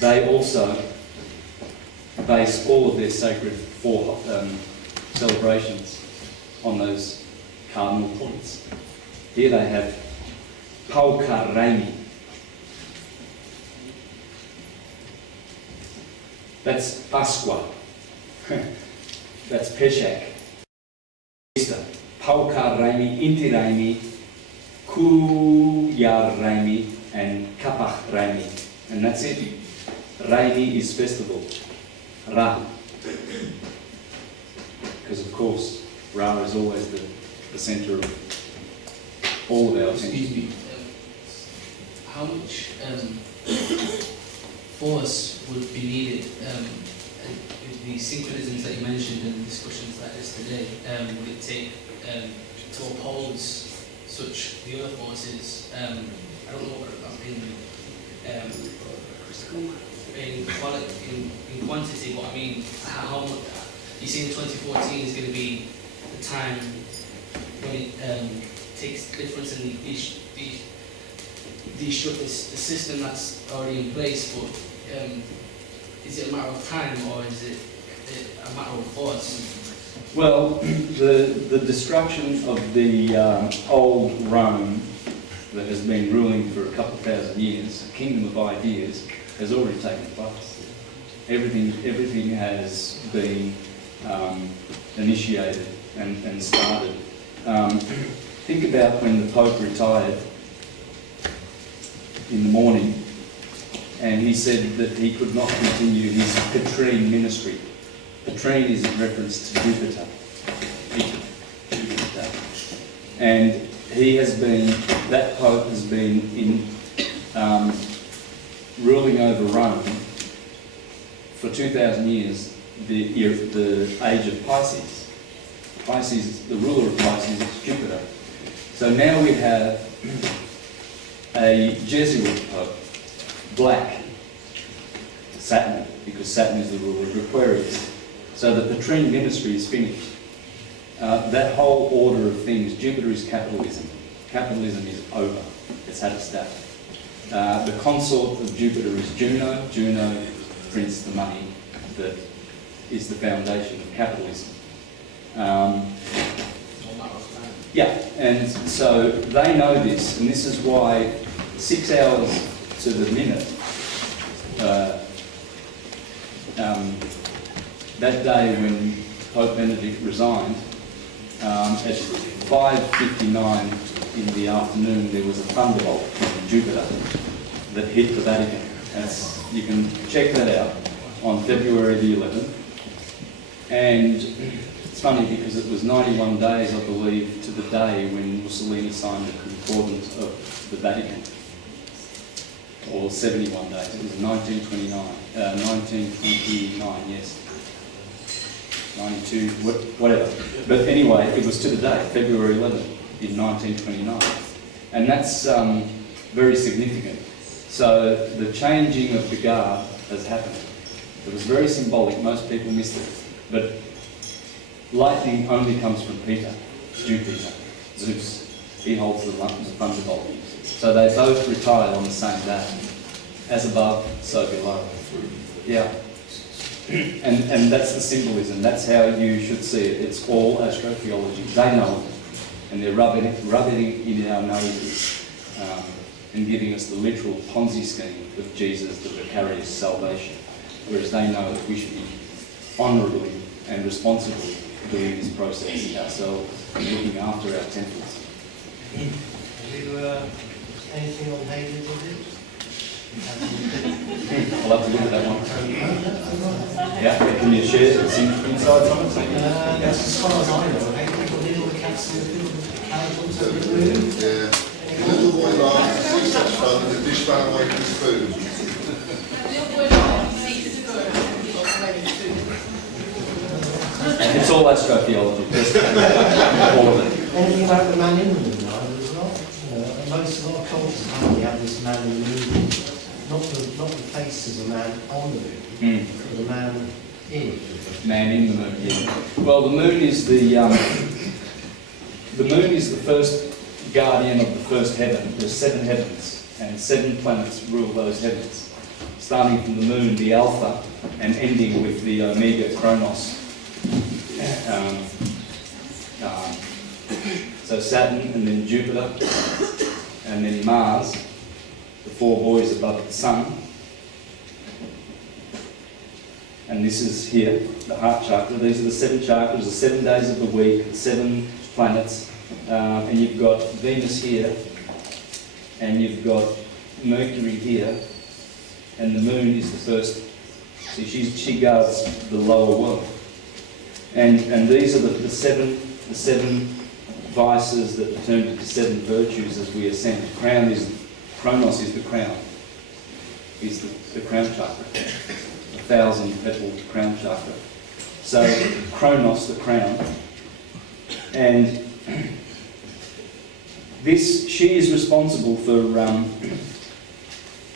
they also base all of their sacred celebrations on those cardinal points. Here they have Paukaremi. That's Pascha. That's Peshach. Easter. Paukaremi, Intiremi, Kuyaremi, and Kapachremi. And that's it. Raimi is festival. Ra. Because of course, Ra is always the centre of all of our attention. Excuse me. How much force would be needed with the synchronisms that you mentioned and discussions like this today? Would it take to oppose such the other forces? I don't know what in quantity, but I mean, how much? You see, 2014 is going to be the time when it takes difference and destruct the system that's already in place, but is it a matter of time or is it a matter of force? Well, the destruction of the old Rome that has been ruling for a couple of thousand years, a kingdom of ideas, has already taken place. Everything has been initiated and started. Think about when the Pope retired in the morning, and he said that he could not continue his Patrine ministry. Patrine is in reference to Jupiter. And he has been, that Pope has been in ruling over Rome for 2,000 years, the age of Pisces. Pisces, the ruler of Pisces is Jupiter. So now we have a Jesuit Pope, black, Saturn, because Saturn is the ruler of Aquarius. So the Patrine ministry is finished. That whole order of things, Jupiter is capitalism. Capitalism is over. It's had its day. The consort of Jupiter is Juno. Juno prints the money that is the foundation of capitalism. Yeah, and so they know this, and this is why 6 hours to the minute, that day when Pope Benedict resigned, at 5:59 in the afternoon, there was a thunderbolt from Jupiter that hit the Vatican. You can check that out on February the 11th. And it's funny because it was 91 days, I believe, to the day when Mussolini signed the Concordant of the Vatican. Or 71 days. It was 1929, yes. 92, whatever. But anyway, it was to the day, February 11th in 1929. And that's very significant. So the changing of the guard has happened. It was very symbolic, most people missed it. But lightning only comes from Jupiter, Zeus. He holds the thunderbolt. So they both retired on the same day. As above, so below. Yeah. And that's the symbolism. That's how you should see it. It's all astrotheology. They know it. And they're rubbing it in our noses and giving us the literal Ponzi scheme of Jesus, the vicarious salvation. Whereas they know that we should be honourably and responsibly doing this process ourselves and looking after our temples. Have you anything on Hayden's of it? I'll have to look at that one. Yeah, can you share some insights on it? That's as far as I know. 8 people did all the cats in the carriage on the room. Yeah. The little boy laughed to see such fun and the dishpan away from his food. It's all astrotheology. All of it. Anything about the man in the moon? No, there's not. A lot of cultures apparently have this man in the moon. Not the face of the man on the moon, but the man in. Man in the moon, yeah. Well, the moon is the first guardian of the first heaven. There's 7 heavens, and 7 planets rule those heavens. Starting from the moon, the Alpha, and ending with the Omega, Kronos. So Saturn, and then Jupiter, and then Mars, the 4 boys above the Sun. And this is here, the heart chakra. These are the 7 chakras, the 7 days of the week, the 7 planets. And you've got Venus here, and you've got Mercury here, and the moon is the first. See, she guards the lower world. And these are the seven vices that turn into 7 virtues as we ascend. Kronos is the crown. Is the crown chakra. 1,000-petaled crown chakra. So Kronos, the crown, and she is responsible for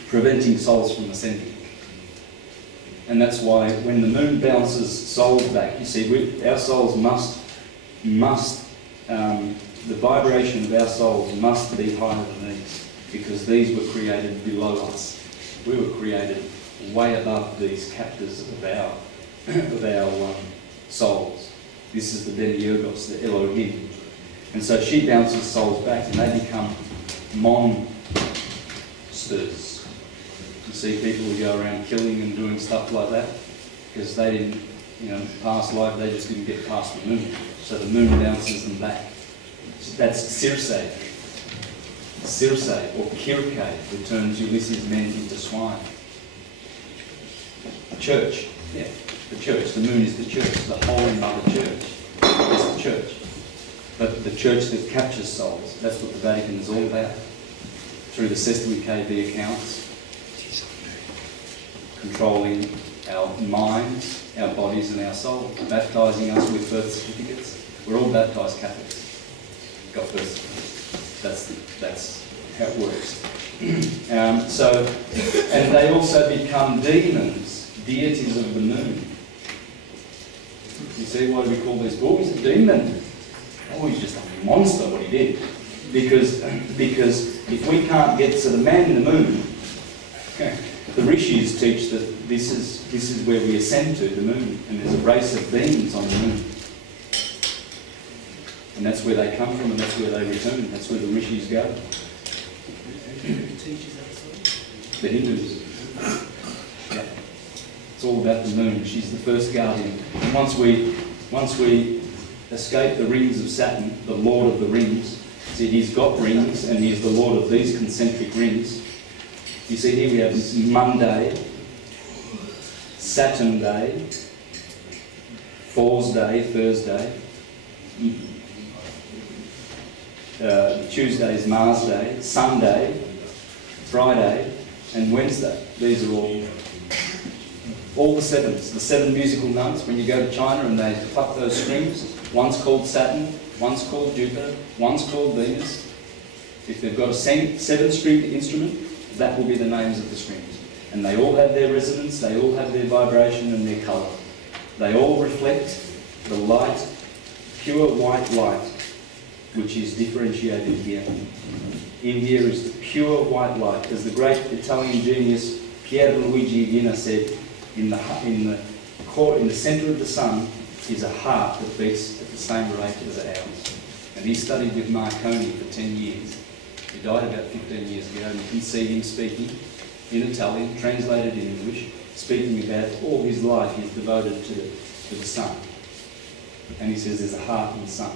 preventing souls from ascending. And that's why when the moon bounces souls back, you see, our souls the vibration of our souls must be higher than these, because these were created below us. We were created way above these captors of our souls. This is the demiurgos, the Elohim. And so she bounces souls back and they become monsters. You see people who go around killing and doing stuff like that because they didn't, past life, they just didn't get past the moon. So the moon bounces them back. So that's Circe. Circe, or Kirke, who turns Ulysses' men into swine. Church, yeah, the church. The moon is the church, the Holy Mother Church. It's the church. But the church that captures souls, that's what the Vatican is all about. Through the Santos UK accounts, controlling our minds, our bodies and our souls, baptising us with birth certificates. We're all baptised Catholics. Got birth certificates. That's how it works. And they also become demons, deities of the moon. You see, why do we call these boys a demon? Oh, he's just a monster, what he did. Because if we can't get to the man in the moon, the rishis teach that this is where we ascend to, the moon, and there's a race of beings on the moon. And that's where they come from, and that's where they return. That's where the rishis go. The Hindus. Yeah. It's all about the moon. She's the first guardian. And once we escape the rings of Saturn, the Lord of the rings, see, he's got rings, and he's the Lord of these concentric rings. You see here we have Monday, Saturn Day, Fool's Day, Thursday, Tuesday is Mars Day, Sunday, Friday, and Wednesday. These are all the sevens, the 7 musical notes. When you go to China and they pluck those strings, one's called Saturn, one's called Jupiter, one's called Venus. If they've got a 7-stringed instrument, that will be the names of the strings. And they all have their resonance, they all have their vibration and their colour. They all reflect the light, pure white light, which is differentiated here. In here is the pure white light. As the great Italian genius Pierluigi Gina said, in the centre of the sun is a heart that beats at the same rate as ours. And he studied with Marconi for 10 years. He died about 15 years ago, and you can see him speaking in Italian, translated in English, speaking about all his life he's devoted to the sun. And he says there's a heart in the sun.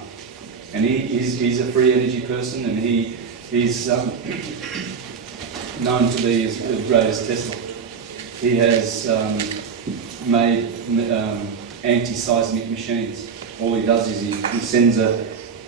And he's a free energy person, and he's known to be as great as Tesla. He has made anti-seismic machines. All he does is he sends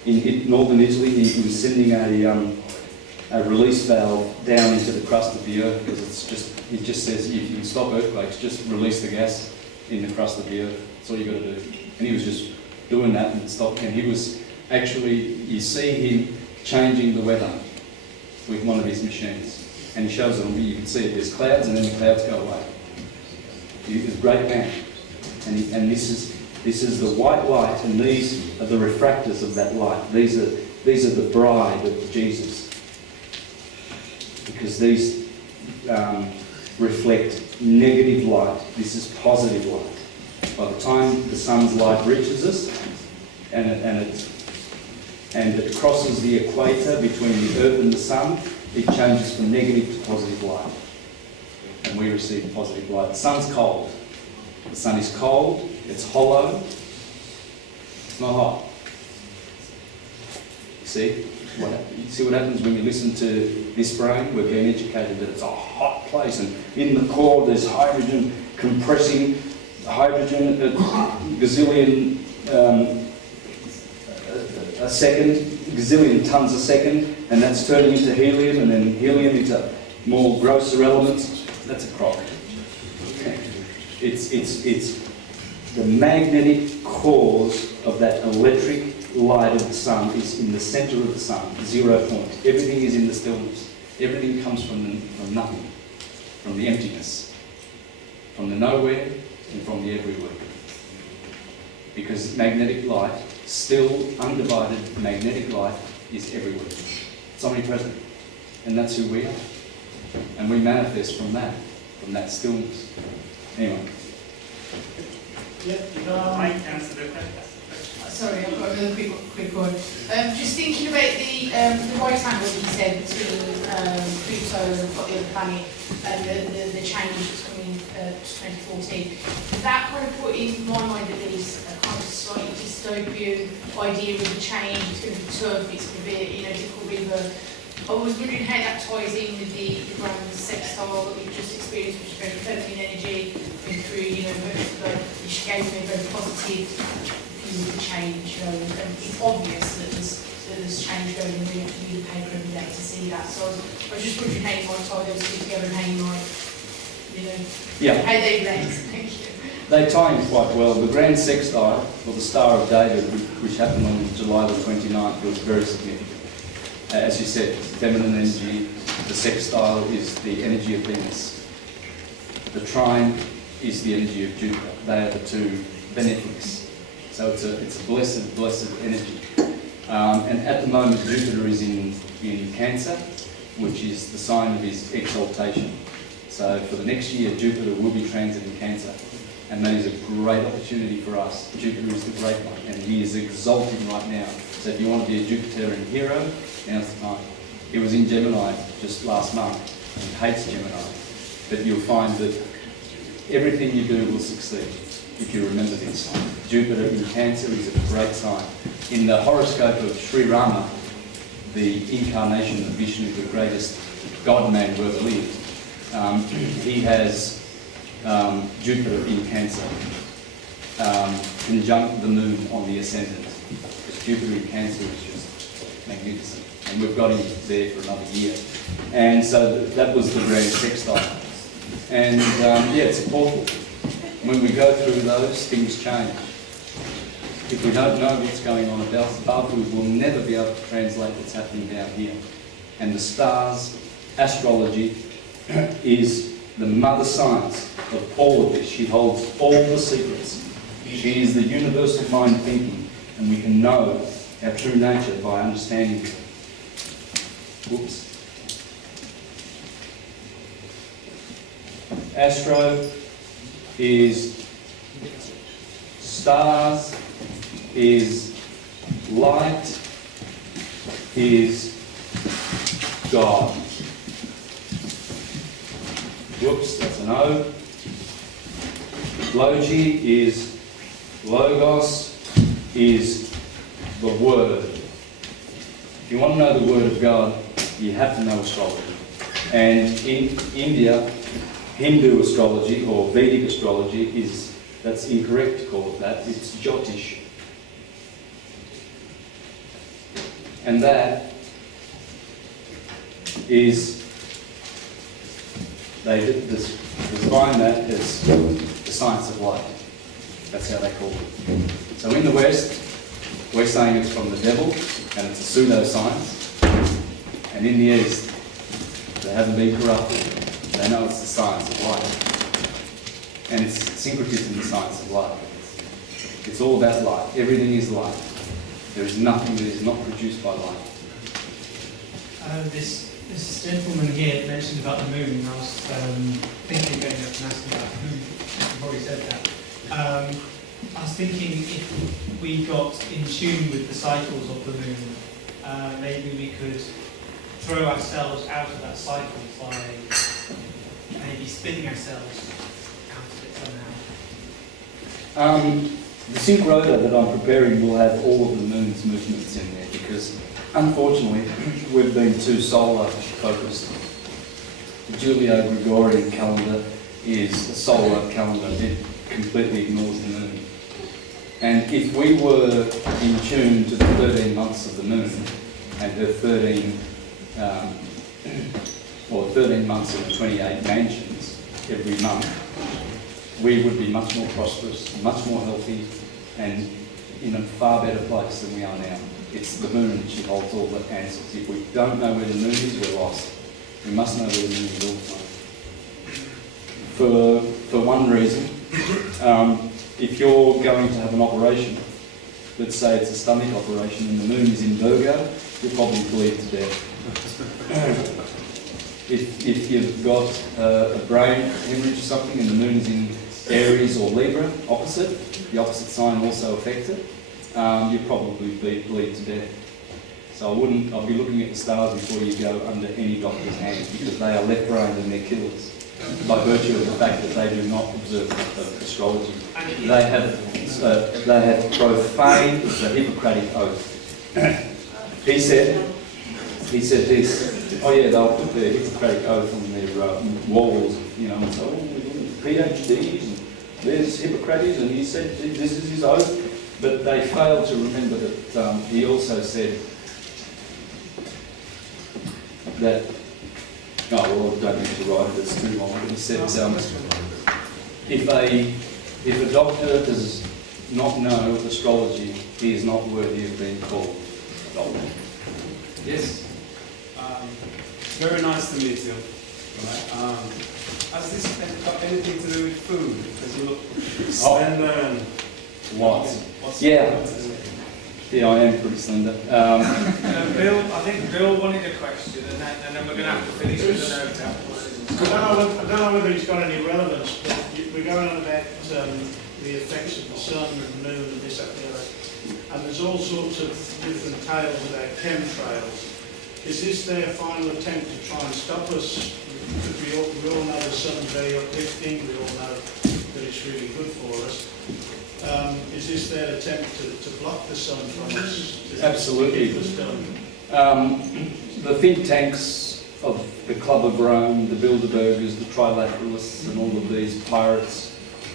in northern Italy, he was sending a release valve down into the crust of the earth, because he just says if you can stop earthquakes, just release the gas in the crust of the earth. That's all you got to do. And he was just doing that and stopping. And he was actually, you see him changing the weather with one of his machines. And he shows them, you can see it, there's clouds and then the clouds go away. He's a great man. And this is the white light, and these are the refractors of that light. These are the bride of Jesus. Because these reflect negative light. This is positive light. By the time the sun's light reaches us and it crosses the equator between the earth and the sun, it changes from negative to positive light. And we receive positive light. The sun's cold. The sun is cold, it's hollow, it's not hot. You see what happens when you listen to this brain? We're being educated that it's a hot place, and in the core there's hydrogen compressing, hydrogen a gazillion a second, gazillion tons a second, and that's turning into helium, and then helium into more grosser elements. That's a crock. It's the magnetic cause of that electric light of the sun is in the centre of the sun, 0 point. Everything is in the stillness. Everything comes from nothing, from the emptiness, from the nowhere and from the everywhere. Because magnetic light, still undivided magnetic light, is everywhere. It's omnipresent. And that's who we are. And we manifest from that stillness. Anyway. I answer the question. Sorry, I've got another quick one. Just thinking about the right angle that you said between Pluto and the other planet and the change that's coming to 2014. Does that kind of put in my mind that there's a kind of slightly dystopian idea of the change? It's going to be tough, it's going to be difficult river. I was wondering how that ties in with the grand sextile that we've just experienced, which is very feminine energy, going through, which gave me a very positive view of the change. And it's obvious that there's change going on. We have to read the paper every day to see that. So I was just wondering how you might tie those two together and how you might, how they blend. Thank you. They tie in quite well. The grand sextile, or the Star of David, which happened on July the 29th, was very significant. As you said, feminine energy, the sextile is the energy of Venus. The trine is the energy of Jupiter. They are the two benefics. So it's a blessed energy. And at the moment, Jupiter is in Cancer, which is the sign of his exaltation. So for the next year, Jupiter will be transiting Cancer. And that is a great opportunity for us. Jupiter is the great one, and he is exalting right now. So if you want to be a Jupiterian hero, now's the time. He was in Gemini just last month, and he hates Gemini. But you'll find that everything you do will succeed, if you remember this. Jupiter in Cancer is a great sign. In the horoscope of Sri Rama, the incarnation of Vishnu, the greatest God-man who ever lived, he has Jupiter in Cancer, conjunct the moon on the ascendant. Because Jupiter in Cancer is just magnificent. And we've got him there for another year. And so that was the grand sextile. And it's a portal. When we go through those, things change. If we don't know what's going on above, we will never be able to translate what's happening down here. And the stars, astrology, is the mother science of all of this. She holds all the secrets. She is the universal mind thinking, and we can know our true nature by understanding her. Whoops. Astro is stars, is light, is God. Whoops, that's an O. Logi is logos, is the Word. If you want to know the Word of God, you have to know astrology. And in India, Hindu astrology or Vedic astrology that's incorrect to call it that. It's Jyotish. And that is, they define that as the science of light. That's how they call it. So in the West, we're saying it's from the devil and it's a pseudo-science. And in the East, they haven't been corrupted. They know it's the science of light. And it's syncretism, the science of light. It's all about light. Everything is light. There is nothing that is not produced by light. This gentleman here mentioned about the moon, and I was thinking going up and asking about who probably said that. I was thinking if we got in tune with the cycles of the moon, maybe we could throw ourselves out of that cycle by maybe spinning ourselves out of it somehow. The sync rotor that I'm preparing will have all of the moon's movements in there because, unfortunately, we've been too solar focused. The Julio-Gregorian calendar is a solar calendar. It completely ignores the moon. And if we were in tune to the 13 months of the moon and her 13 months and 28 mansions every month, we would be much more prosperous, much more healthy, and in a far better place than we are now. It's the moon. She holds all the answers. If we don't know where the moon is, we're lost. We must know where the moon is all the time. For one reason, if you're going to have an operation, let's say it's a stomach operation and the moon is in Virgo, you'll probably bleed to death. If you've got a brain hemorrhage or something and the moon is in Aries or Libra, the opposite sign also affects it, you'll probably bleed to death. So I'll be looking at the stars before you go under any doctor's hands because they are left-brained and they're killers by virtue of the fact that they do not observe astrology. They have profaned the Hippocratic Oath. He said this, oh yeah, they'll put their Hippocratic Oath on their walls, and so PhDs, and there's Hippocrates, and he said this is his oath, but they failed to remember that he also said that, I don't need to write it, it's too long, but he said if a doctor does not know astrology, he is not worthy of being called a doctor. Yes. Very nice to meet you. Right. Has this got anything to do with food? Because you look slender and... Lots. Yeah. Yeah, I am pretty slender. Bill, I think Bill wanted a question, and then we're going to have to finish with the note. I don't know whether it's got any relevance, but we're going on about the effects of the sun and the moon and this, that, and the other. And there's all sorts of different tales about chemtrails. Is this their final attempt to try and stop us? Because we all know the sun's very uplifting, we all know that it's really good for us. Is this their attempt to block the sun from us? Absolutely. To keep us done? The think tanks of the Club of Rome, the Bilderbergers, the Trilateralists, and all of these pirates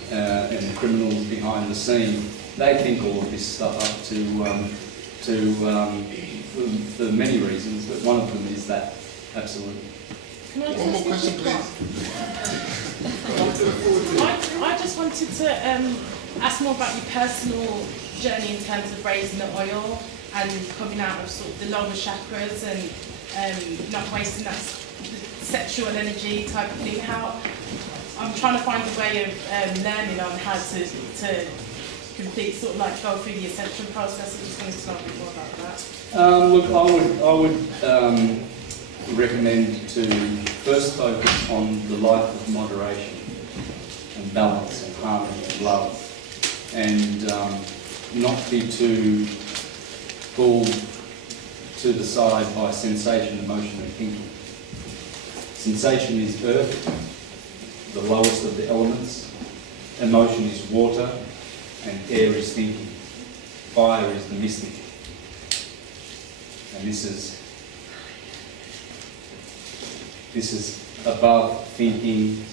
and criminals behind the scene, they think all of this stuff up for many reasons, but one of them is that, absolutely. Can I One more question, please. I just wanted to ask more about your personal journey in terms of raising the oil and coming out of sort of the lower chakras and not wasting that sexual energy type of thing. How I'm trying to find a way of learning on how to complete, sort of like go through the ascension process. I just wanted to know a bit more about that. Look, I would recommend to first focus on the life of moderation and balance and harmony and love, and not be too pulled to the side by sensation, emotion and thinking. Sensation is earth, the lowest of the elements. Emotion is water, and air is thinking. Fire is the mystic. And this is This is above thinking,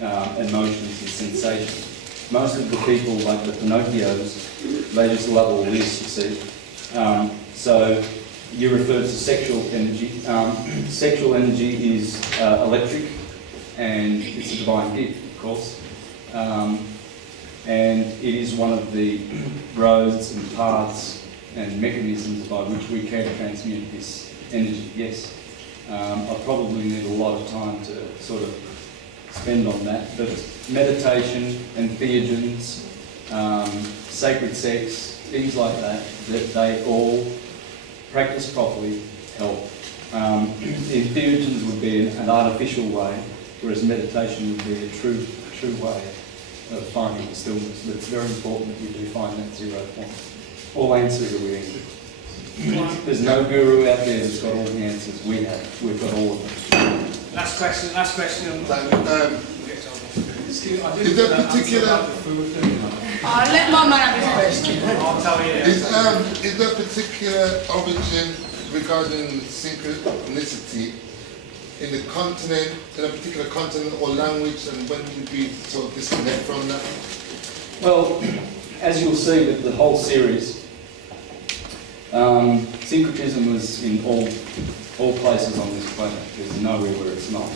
emotions and sensation. Most of the people, like the Pinocchios, they just love all this, you see. So you referred to sexual energy. Sexual energy is electric, and it's a divine gift, of course. And it is one of the roads and paths and mechanisms by which we can transmute this energy, yes. I probably need a lot of time to sort of spend on that, but meditation and theogens, sacred sex, things like that, that they all practice properly help. Theogens would be an artificial way, whereas meditation would be a true way of finding the stillness. But it's very important that we do find that 0 point. All answers are within. There's no guru out there that's got all the answers. We have. We've got all of them. Last question. Is there particular... I'll let my man have his question. I'll tell you. Is there particular origin regarding synchronicity in the continent, in a particular continent or language, and when did we sort of disconnect from that? Well, as you'll see with the whole series, syncretism was in all places on this planet. There's nowhere where it's not.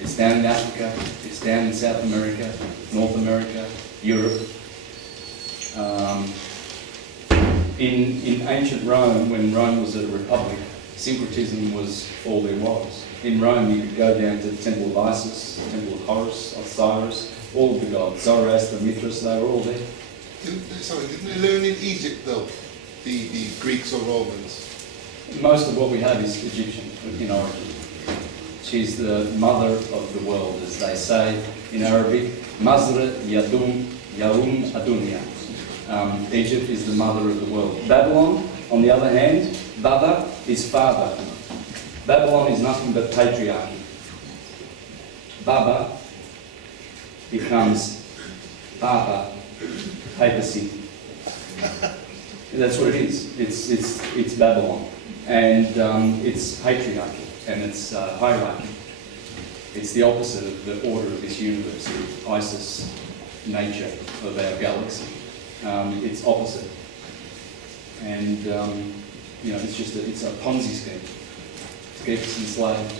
It's down in Africa, it's down in South America, North America, Europe. In ancient Rome, when Rome was a republic, syncretism was all there was. In Rome, you could go down to the Temple of Isis, the Temple of Horus, Osiris, all of the gods, Zoroaster, Mithras, they were all there. Didn't they learn in Egypt though, the Greeks or Romans? Most of what we have is Egyptian in origin. She's the mother of the world, as they say in Arabic, Mazra Yaum Adunya. Egypt is the mother of the world. Babylon, on the other hand, Baba is father. Babylon is nothing but patriarchy. Baba becomes Baba, papacy. That's what it is. It's Babylon, and it's patriarchy and it's hierarchy. It's the opposite of the order of this universe, the Isis nature of our galaxy. It's opposite, and you know, it's a Ponzi scheme to keep us enslaved.